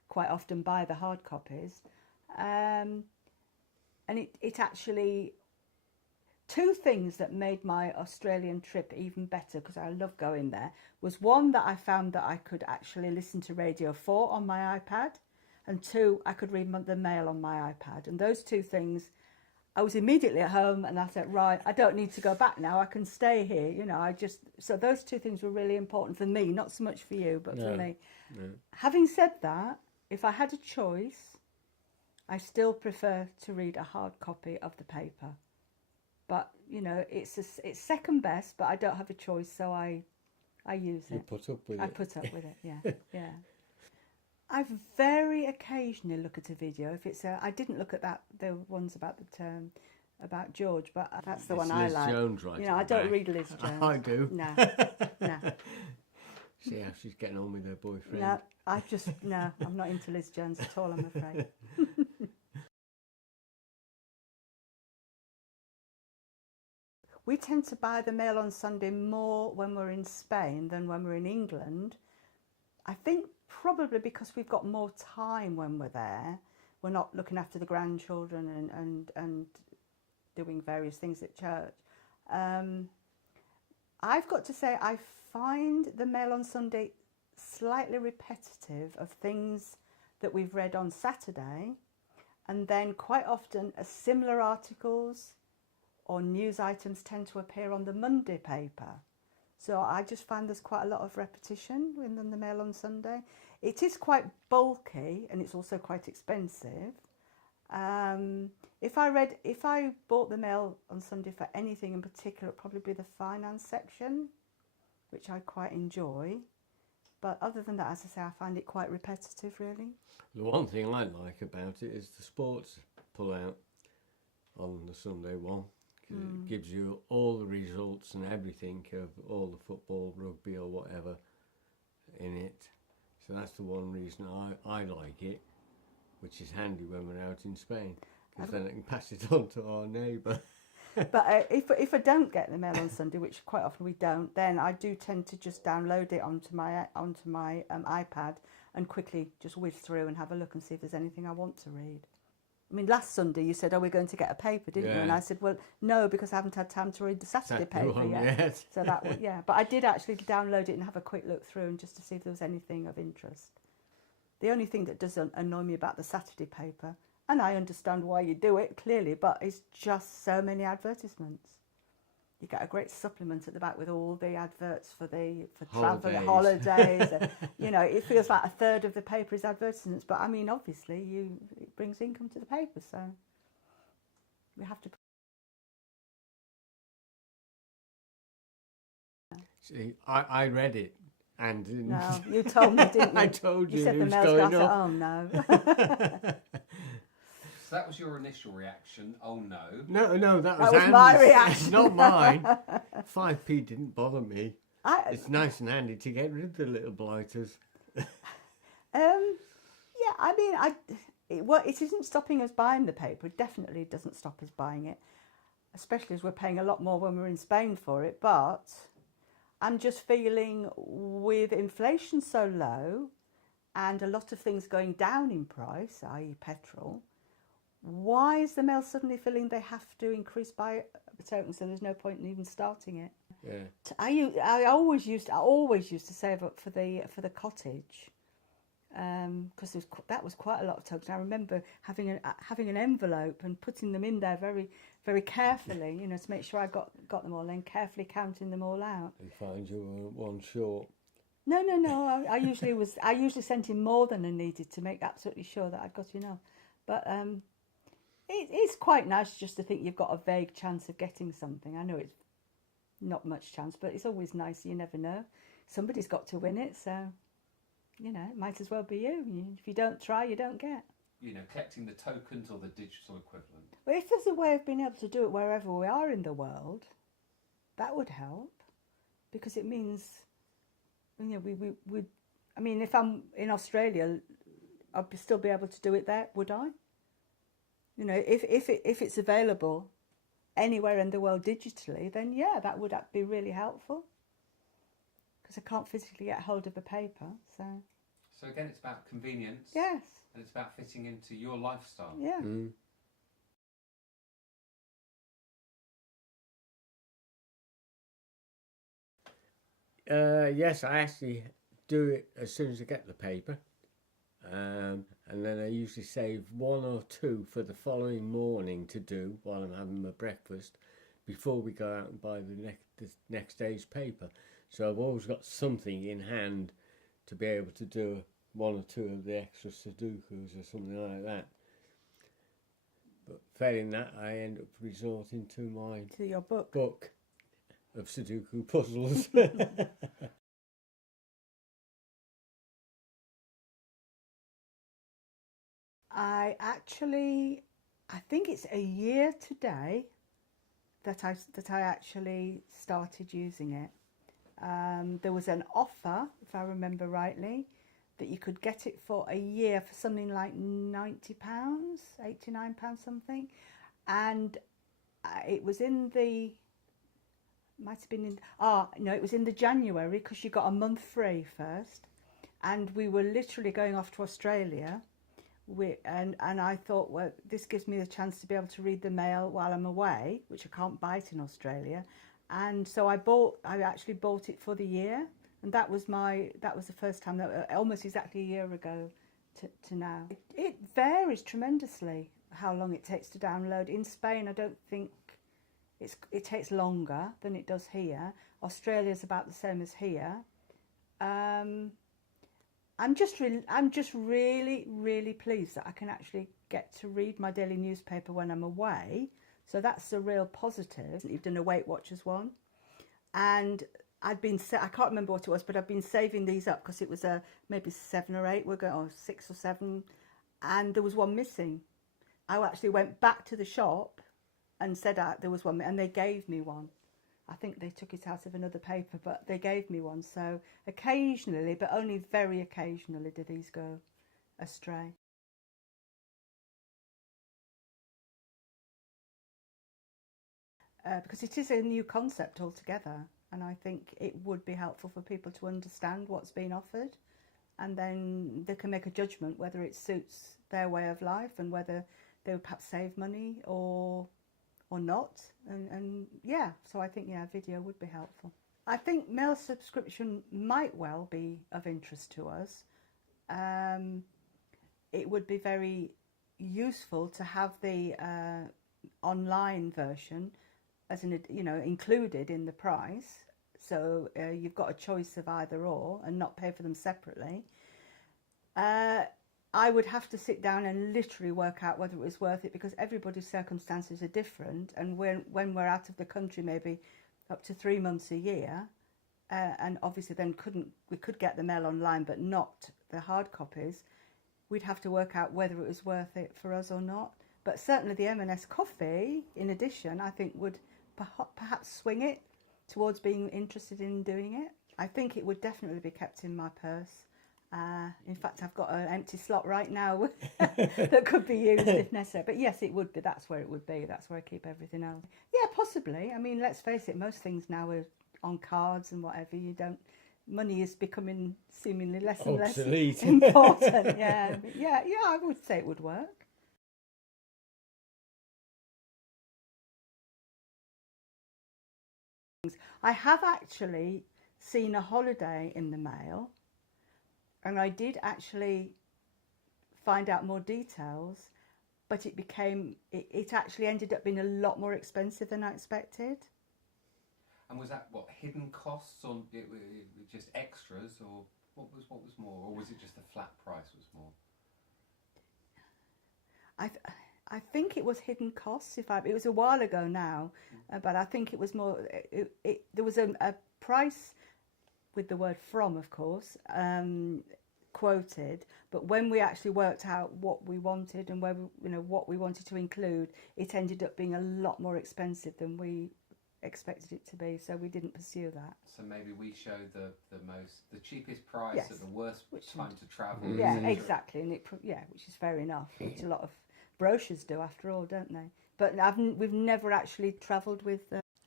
quite often buy the hard copies. And it actually, two things that made my Australian trip even better, because I love going there, was one, that I found that I could actually listen to Radio 4 on my iPad, and two, I could read the mail on my iPad. And those two things, I was immediately at home and I said, right, I don't need to go back now, I can stay here, you know. So those two things were really important for me, not so much for you, but for me. Having said that, if I had a choice, I still prefer to read a hard copy of the paper. But, you know, it's second best, but I don't have a choice, so I use it. You put up with it. I put up with it, yeah, yeah. I very occasionally look at a video. If it's I didn't look at the ones about the term about George, but that's the one I like. Liz Jones, right? You know, I don't read Liz Jones. I do. No, no. See how she's getting on with her boyfriend. No, I'm not into Liz Jones at all, I'm afraid. We tend to buy the mail on Sunday more when we're in Spain than when we're in England. I think probably because we've got more time when we're there. We're not looking after the grandchildren and doing various things at church. I've got to say, I find the mail on Sunday slightly repetitive of things that we've read on Saturday, and then quite often similar articles or news items tend to appear on the Monday paper. So I just find there's quite a lot of repetition in the mail on Sunday. It is quite bulky and it's also quite expensive. If I bought the mail on Sunday for anything in particular, it'd probably be the finance section, which I quite enjoy. But other than that, as I say, I find it quite repetitive, really. The one thing I like about it is the sports pull out on the Sunday one. It gives you all the results and everything of all the football, rugby or whatever in it. So that's the one reason I like it, which is handy when we're out in Spain, because then I can pass it on to our neighbour. But if I don't get the mail on Sunday, which quite often we don't, then I do tend to just download it onto my iPad and quickly just whiz through and have a look and see if there's anything I want to read. I mean, last Sunday you said, "Oh, we're going to get a paper, didn't you?" And I said, "Well, no, because I haven't had time to read the Saturday paper yet." So that was, yeah. But I did actually download it and have a quick look through and just to see if there was anything of interest. The only thing that does annoy me about the Saturday paper, and I understand why you do it clearly, but it's just so many advertisements. You get a great supplement at the back with all the adverts for travel, holidays. And, you know, it feels like a third of the paper is advertisements. But I mean, obviously, it brings income to the paper, so we have to. See, I read it, and no, you told me, didn't you? I told you. You said it the was mail's going got up. Oh no. So that was your initial reaction. Oh no. No, that was was my Andy's, reaction. not mine. 5p didn't bother me. It's nice and handy to get rid of the little blighters. Yeah, I mean, it isn't stopping us buying the paper. It definitely doesn't stop us buying it, especially as we're paying a lot more when we're in Spain for it. But I'm just feeling, with inflation so low and a lot of things going down in price, i.e. petrol, why is the mail suddenly feeling they have to increase by a token, so there's no point in even starting it? Yeah. I always used to save up for the cottage, because that was quite a lot of tokens. I remember having an envelope and putting them in there very, very carefully, you know, to make sure I got them all, and carefully counting them all out. And find you were one short. No. I usually sent in more than I needed to make absolutely sure that I'd got enough. But it's quite nice just to think you've got a vague chance of getting something. I know it's not much chance, but it's always nice. You never know. Somebody's got to win it, so, you know, it might as well be you. If you don't try, you don't get. You know, collecting the tokens or the digital equivalent. Well, if there's a way of being able to do it wherever we are in the world, that would help, because it means, you know, we I mean, if I'm in Australia, I'd still be able to do it there, would I? You know, if it's available anywhere in the world digitally, then yeah, that would be really helpful, because I can't physically get hold of a paper. So So again, it's about convenience. Yes. And it's about fitting into your lifestyle. Yeah. Mm. Yes, I actually do it as soon as I get the paper. And then I usually save one or two for the following morning to do while I'm having my breakfast before we go out and buy the next day's paper. So I've always got something in hand to be able to do one or two of the extra Sudokus or something like that. But failing that, I end up resorting to your book. book of Sudoku puzzles. I think it's a year today that I actually started using it. There was an offer, if I remember rightly, that you could get it for a year for something like £90, £89 something, and it was in the it was in the January, because you got a month free first, and we were literally going off to Australia. And I thought, well, this gives me the chance to be able to read the mail while I'm away, which I can't buy it in Australia. And so I actually bought it for the year, and that was the first time, almost exactly a year ago to now. It varies tremendously how long it takes to download. In Spain, I don't think it takes longer than it does here. Australia's about the same as here. I'm just really pleased that I can actually get to read my daily newspaper when I'm away. So that's a real positive. You've done a Weight Watchers one, and I can't remember what it was, but I've been saving these up because it was maybe 7 or 8. We're going, or 6 or 7, and there was one missing. I actually went back to the shop and said there was one, and they gave me one. I think they took it out of another paper, but they gave me one. So occasionally, but only very occasionally, do these go astray. Because it is a new concept altogether, and I think it would be helpful for people to understand what's being offered, and then they can make a judgment whether it suits their way of life and whether they would perhaps save money or not. And yeah, so I think, yeah, video would be helpful. I think mail subscription might well be of interest to us. It would be very useful to have the online version as included in the price, so you've got a choice of either or and not pay for them separately. I would have to sit down and literally work out whether it was worth it, because everybody's circumstances are different, and when we're out of the country maybe up to 3 months a year, and obviously then we could get the mail online but not the hard copies, we'd have to work out whether it was worth it for us or not. But certainly the M&S coffee, in addition, I think would perhaps swing it towards being interested in doing it. I think it would definitely be kept in my purse. In fact, I've got an empty slot right now that could be used if necessary. But yes, it would be. That's where it would be. That's where I keep everything else. Yeah, possibly. I mean, let's face it, most things now are on cards and whatever. Money is becoming seemingly less and obsolete. less important. Yeah, I would say it would work. I have actually seen a holiday in the mail, and I did actually find out more details, but it actually ended up being a lot more expensive than I expected. And was that hidden costs, or just extras, or what was more, or was it just the flat price was more? I think it was hidden costs. It was a while ago now, but I think it was more. There was a price with the word "from," of course, quoted. But when we actually worked out what we wanted and what we wanted to include, it ended up being a lot more expensive than we expected it to be. So we didn't pursue that. So maybe we show the cheapest price, yes, at the worst time to travel. Yeah, exactly, and which is fair enough. Which a lot of brochures do, after all, don't they? But we've never actually travelled with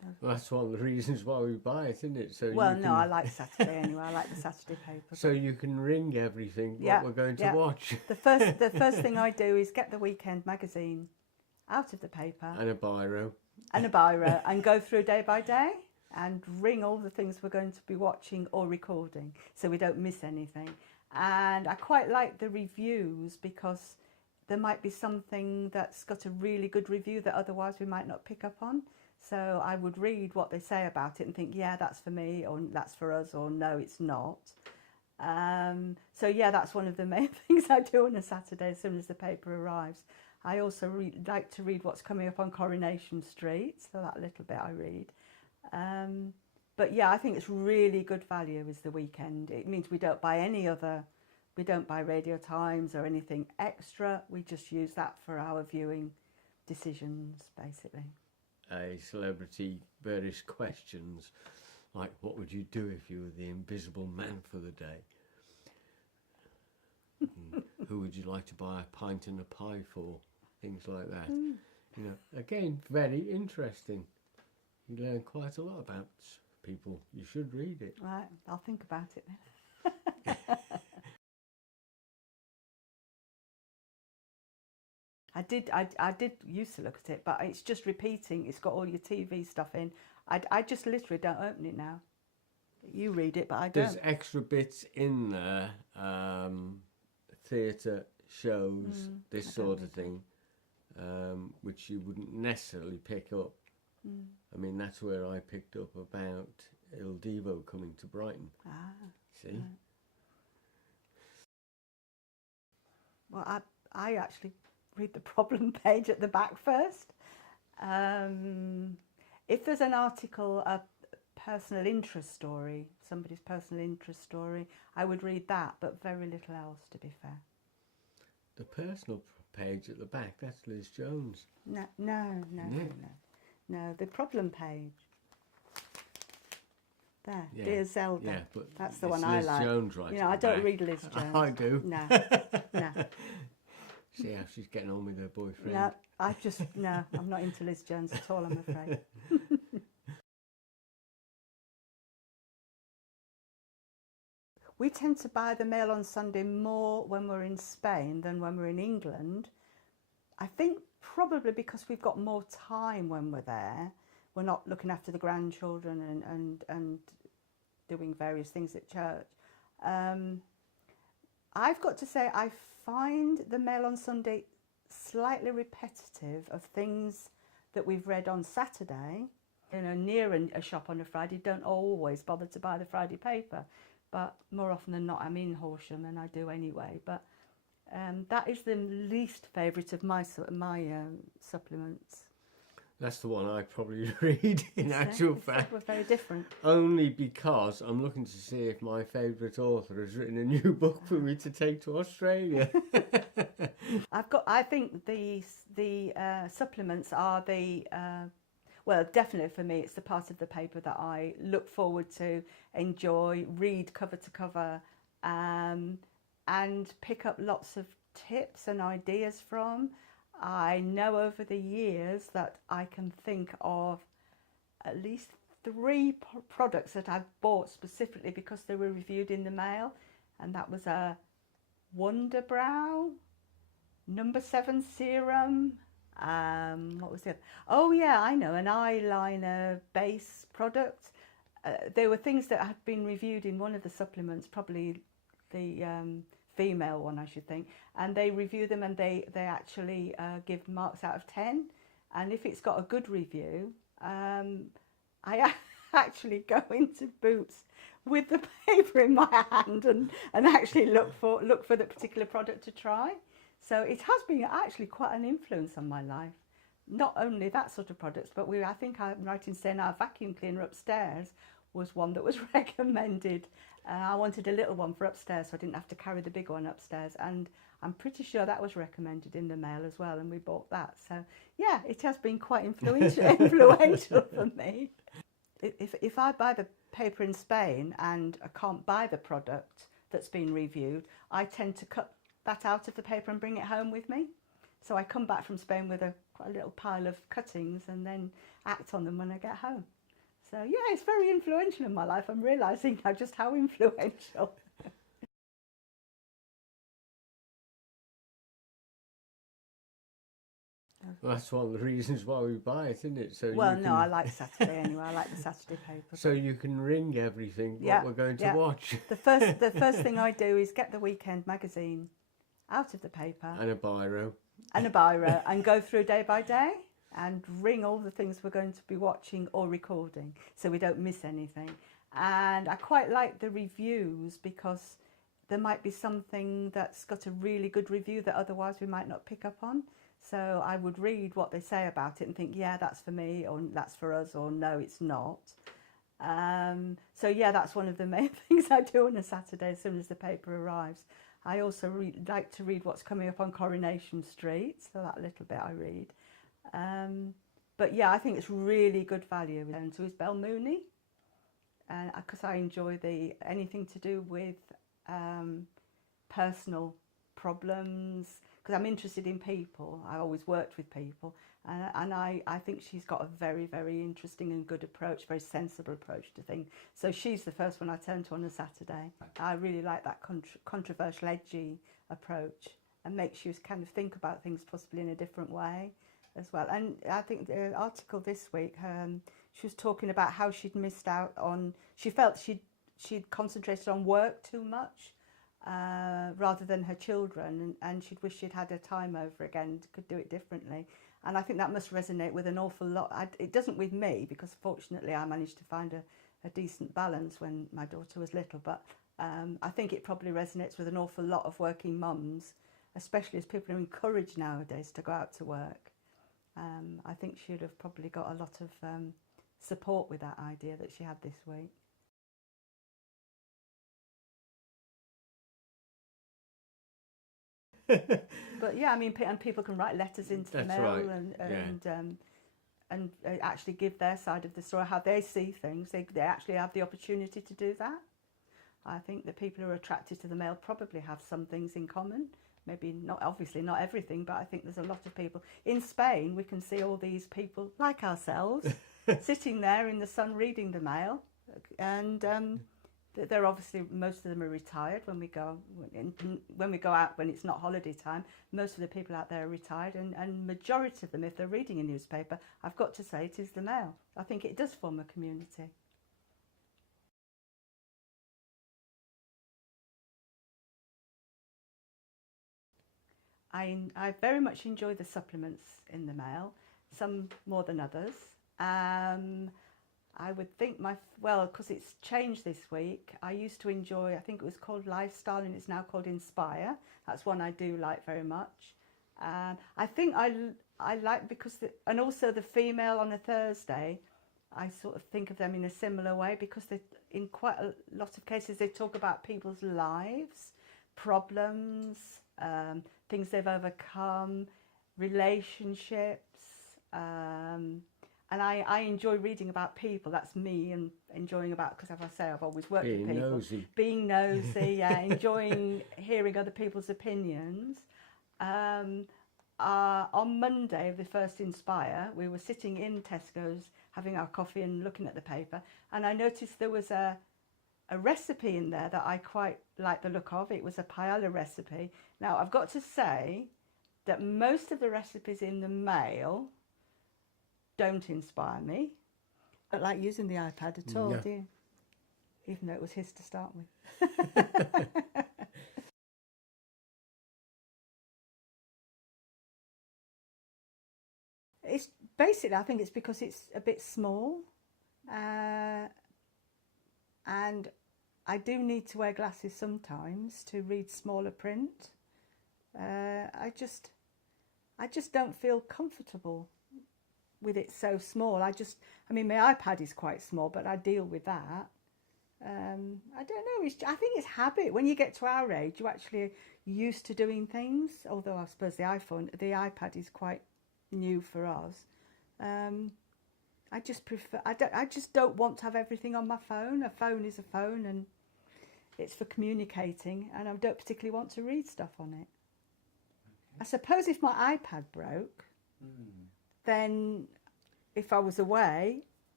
Well, that's one of the reasons why we buy it, isn't it? So Well, you no, can, I like Saturday anyway. I like the Saturday paper. so you can ring everything Yeah, what we're going to yeah. watch. The first thing I do is get the weekend magazine out of the paper And a biro. and a biro and go through day by day and ring all the things we're going to be watching or recording so we don't miss anything. And I quite like the reviews because there might be something that's got a really good review that otherwise we might not pick up on. So I would read what they say about it and think, yeah, that's for me, or that's for us, or no, it's not. So yeah, that's one of the main things I do on a Saturday as soon as the paper arrives. I also like to read what's coming up on Coronation Street, so that little bit I read. But yeah, I think it's really good value is the weekend. It means we don't buy we don't buy Radio Times or anything extra. We just use that for our viewing decisions, basically. A celebrity, various questions, like what would you do if you were the invisible man for the day? Who would you like to buy a pint and a pie for? Things like that. You know, again, very interesting. You learn quite a lot about people. You should read it. Right, I'll think about it then. I did used to look at it, but it's just repeating. It's got all your TV stuff in. I just literally don't open it now. You read it, but I don't. There's extra bits in there, theatre, shows, this sort of thing, which you wouldn't necessarily pick up. I mean, that's where I picked up about Il Divo coming to Brighton. See? Right. Well, I actually read the problem page at the back first. If there's an article, a personal interest story, somebody's personal interest story, I would read that, but very little else, to be fair. The personal page at the back, that's Liz Jones. No, the problem page. There, Yeah. Dear Zelda. Yeah, but that's the it's one I Liz like. Jones right You know, at I the don't back. read Liz Jones. I do. No, no, See how she's getting on with her boyfriend. no. I'm not into Liz Jones at all, I'm afraid. We tend to buy the Mail on Sunday more when we're in Spain than when we're in England. I think probably because we've got more time when we're there. We're not looking after the grandchildren and doing various things at church. I've got to say, I find the Mail on Sunday slightly repetitive of things that we've read on Saturday. You know, near a shop on a Friday, don't always bother to buy the Friday paper. But more often than not, I'm in Horsham and I do anyway. But that is the least favourite of my supplements. That's the one I probably read in actual fact. We're very different. Only because I'm looking to see if my favourite author has written a new book for me to take to Australia. I think the supplements are well, definitely for me, it's the part of the paper that I look forward to, enjoy, read cover to cover, and pick up lots of tips and ideas from. I know over the years that I can think of at least 3 products that I've bought specifically because they were reviewed in the Mail, and that was a Wonder Brow, number 7 serum. What was the other? Oh yeah, I know, an eyeliner base product. There were things that had been reviewed in one of the supplements, probably the female one, I should think, and they review them and they actually give marks out of 10. And if it's got a good review, I actually go into Boots with the paper in my hand and actually look for the particular product to try. So it has been actually quite an influence on my life. Not only that sort of products, but I think I'm right in saying our vacuum cleaner upstairs was one that was recommended. I wanted a little one for upstairs so I didn't have to carry the big one upstairs, and I'm pretty sure that was recommended in the Mail as well, and we bought that. So yeah, it has been quite influential for me. If I buy the paper in Spain and I can't buy the product that's been reviewed, I tend to cut that out of the paper and bring it home with me. So I come back from Spain with quite a little pile of cuttings and then act on them when I get home. So yeah, it's very influential in my life. I'm realising now just how influential. Well, that's one of the reasons why we buy it, isn't it? So Well, you no, can, I like Saturday anyway. I like the Saturday paper. so you can ring everything Yeah, what we're going to yeah. watch. The first thing I do is get the weekend magazine out of the paper And a biro. and a biro and go through day by day and ring all the things we're going to be watching or recording so we don't miss anything. And I quite like the reviews because there might be something that's got a really good review that otherwise we might not pick up on. So I would read what they say about it and think, yeah, that's for me, or that's for us, or no, it's not. So yeah, that's one of the main things I do on a Saturday as soon as the paper arrives. I also like to read what's coming up on Coronation Street, so that little bit I read. But yeah, I think it's really good value. And so is Bell Mooney, because I enjoy anything to do with personal problems, because I'm interested in people. I always worked with people, and I think she's got a very, very interesting and good approach, very sensible approach to things. So she's the first one I turn to on a Saturday. I really like that controversial, edgy approach, and makes you kind of think about things possibly in a different way as well. And I think the article this week, she was talking about how she'd missed out on, she felt she'd concentrated on work too much, rather than her children, and she'd wish she'd had her time over again, could do it differently. And I think that must resonate with an awful lot. It doesn't with me, because fortunately I managed to find a decent balance when my daughter was little, but I think it probably resonates with an awful lot of working mums, especially as people are encouraged nowadays to go out to work. I think she'd have probably got a lot of support with that idea that she had this week. But yeah, I mean, and people can write letters into the mail, right. and actually give their side of the story, how they see things. They actually have the opportunity to do that. I think the people who are attracted to the mail probably have some things in common. Maybe not, obviously not everything, but I think there's a lot of people. In Spain, we can see all these people like ourselves sitting there in the sun reading the mail, and they're obviously, most of them are retired when we go out when it's not holiday time. Most of the people out there are retired, and majority of them, if they're reading a newspaper, I've got to say it is the mail. I think it does form a community. I very much enjoy the supplements in the mail, some more than others. I would think because it's changed this week, I used to enjoy, I think it was called Lifestyle and it's now called Inspire. That's one I do like very much. I think I like and also the female on a Thursday, I sort of think of them in a similar way, because in quite a lot of cases they talk about people's lives, problems, things they've overcome, relationships, and I enjoy reading about people. That's me, and enjoying about, because as I say, I've always worked with people. Being nosy, yeah, enjoying hearing other people's opinions. On Monday, the first Inspire, we were sitting in Tesco's having our coffee and looking at the paper, and I noticed there was a recipe in there that I quite like the look of. It was a paella recipe. Now, I've got to say that most of the recipes in the mail don't inspire me. I don't like using the iPad at all, do you? Even though it was his to start with. It's basically, I think it's because it's a bit small, and I do need to wear glasses sometimes to read smaller print. I just don't feel comfortable with it so small. I mean, my iPad is quite small, but I deal with that. I don't know, I think it's habit. When you get to our age, you're actually used to doing things, although I suppose the iPad is quite new for us. I just prefer, I just don't want to have everything on my phone. A phone is a phone, and it's for communicating, and I don't particularly want to read stuff on it. I suppose if my iPad broke, then if I was away,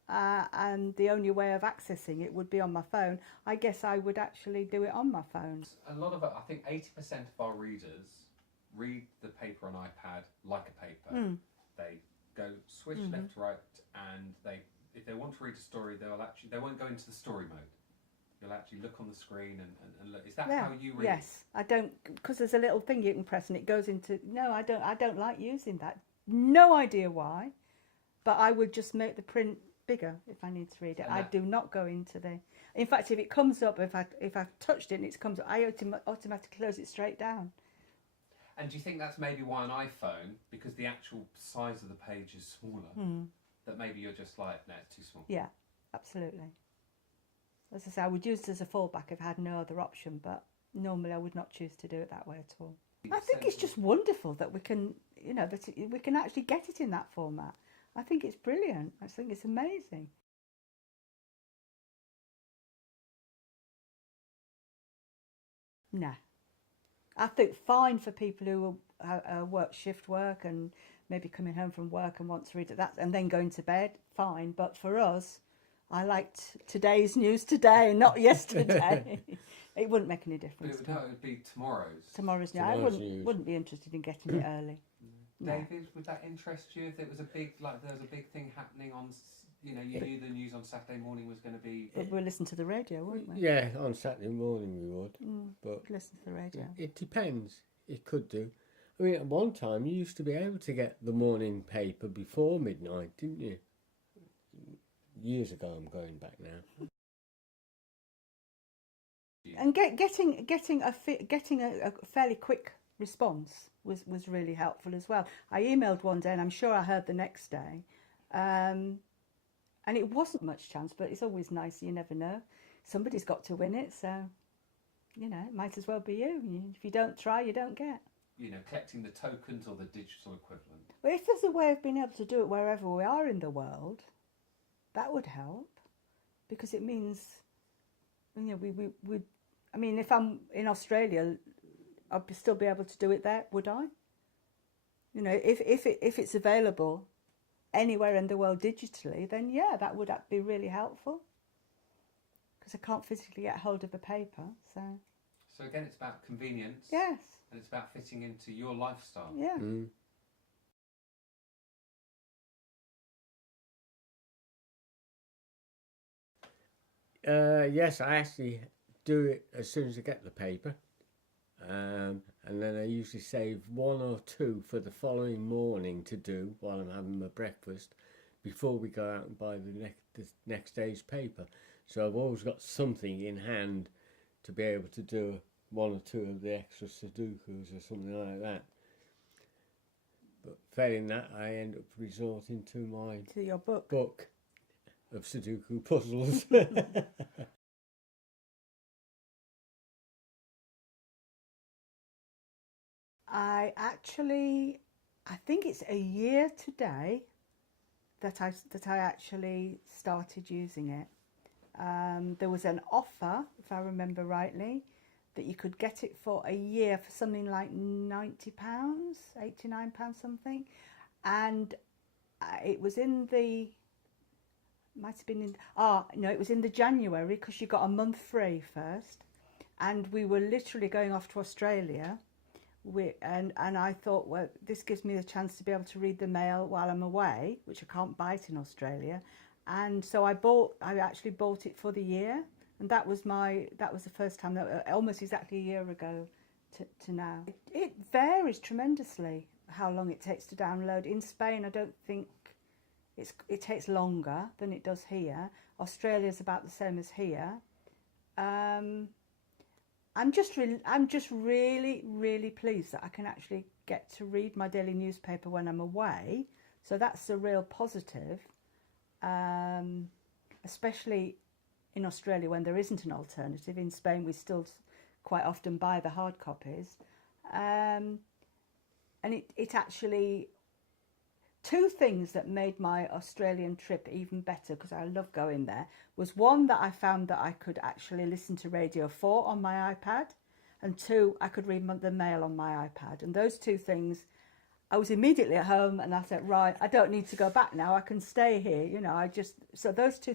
and the only way of accessing it would be on my phone, I guess I would actually do it on my phone. A lot of it, I think 80% of our readers read the paper on iPad like a paper. They go switch left to right, and if they want to read a story, they won't go into the story mode. You'll actually look on the screen and look. Is that how you read? Yes, I don't, because there's a little thing you can press and it goes into. No, I don't like using that. No idea why, but I would just make the print bigger if I need to read it. I do not go into the. In fact, if it comes up, if I've touched it and it comes up, I automatically close it straight down. And do you think that's maybe why on iPhone, because the actual size of the page is smaller, that maybe you're just like, no, it's too small? Yeah, absolutely. As I say, I would use it as a fallback if I had no other option, but normally I would not choose to do it that way at all. I think it's just wonderful that we can, that we can actually get it in that format. I think it's brilliant. I think it's amazing. Nah. I think fine for people who work shift work and maybe coming home from work and want to read it that and then going to bed, fine. But for us, I liked today's news today, not yesterday. It wouldn't make any difference. But it would be tomorrow's. Tomorrow's news. I wouldn't be interested in getting it early. David, would that interest you if it was there was a big thing happening on, you knew the news on Saturday morning was going to be... But we'll listen to the radio, wouldn't we? Yeah, on Saturday morning we would. But listen to the radio. It depends. It could do. I mean, at one time you used to be able to get the morning paper before midnight, didn't you? Years ago, I'm going back now. And getting a fairly quick response was really helpful as well. I emailed one day, and I'm sure I heard the next day, and it wasn't much chance, but it's always nice. You never know. Somebody's got to win it, so it might as well be you. If you don't try, you don't get. Collecting the tokens or the digital equivalent. Well, if there's a way of being able to do it wherever we are in the world, that would help, because it means, we I mean, if I'm in Australia, I'd still be able to do it there, would I? If it's available anywhere in the world digitally, then yeah, that would be really helpful, because I can't physically get hold of a paper, so. So again, it's about convenience. Yes. And it's about fitting into your lifestyle. Yeah. Yes, I actually do it as soon as I get the paper, and then I usually save one or two for the following morning to do while I'm having my breakfast before we go out and buy the next day's paper. So I've always got something in hand to be able to do one or two of the extra Sudokus or something like that. But failing that, I end up resorting to your book of Sudoku puzzles. I think it's a year today that I actually started using it. There was an offer, if I remember rightly, that you could get it for a year for something like £90, £89 something, and it was in the it was in the January, because you got a month free first, and we were literally going off to Australia. And I thought, well, this gives me the chance to be able to read the mail while I'm away, which I can't buy it in Australia. And so I actually bought it for the year, and that was the first time, almost exactly a year ago to now. It varies tremendously how long it takes to download. In Spain, I don't think it takes longer than it does here. Australia's about the same as here. I'm just really, really pleased that I can actually get to read my daily newspaper when I'm away. So that's a real positive, especially in Australia when there isn't an alternative. In Spain, we still quite often buy the hard copies. And it actually, two things that made my Australian trip even better, because I love going there, was one, that I found that I could actually listen to Radio 4 on my iPad, and two, I could read the mail on my iPad. And those two things I was immediately at home, and I said, right, I don't need to go back now. I can stay here. You know, so those two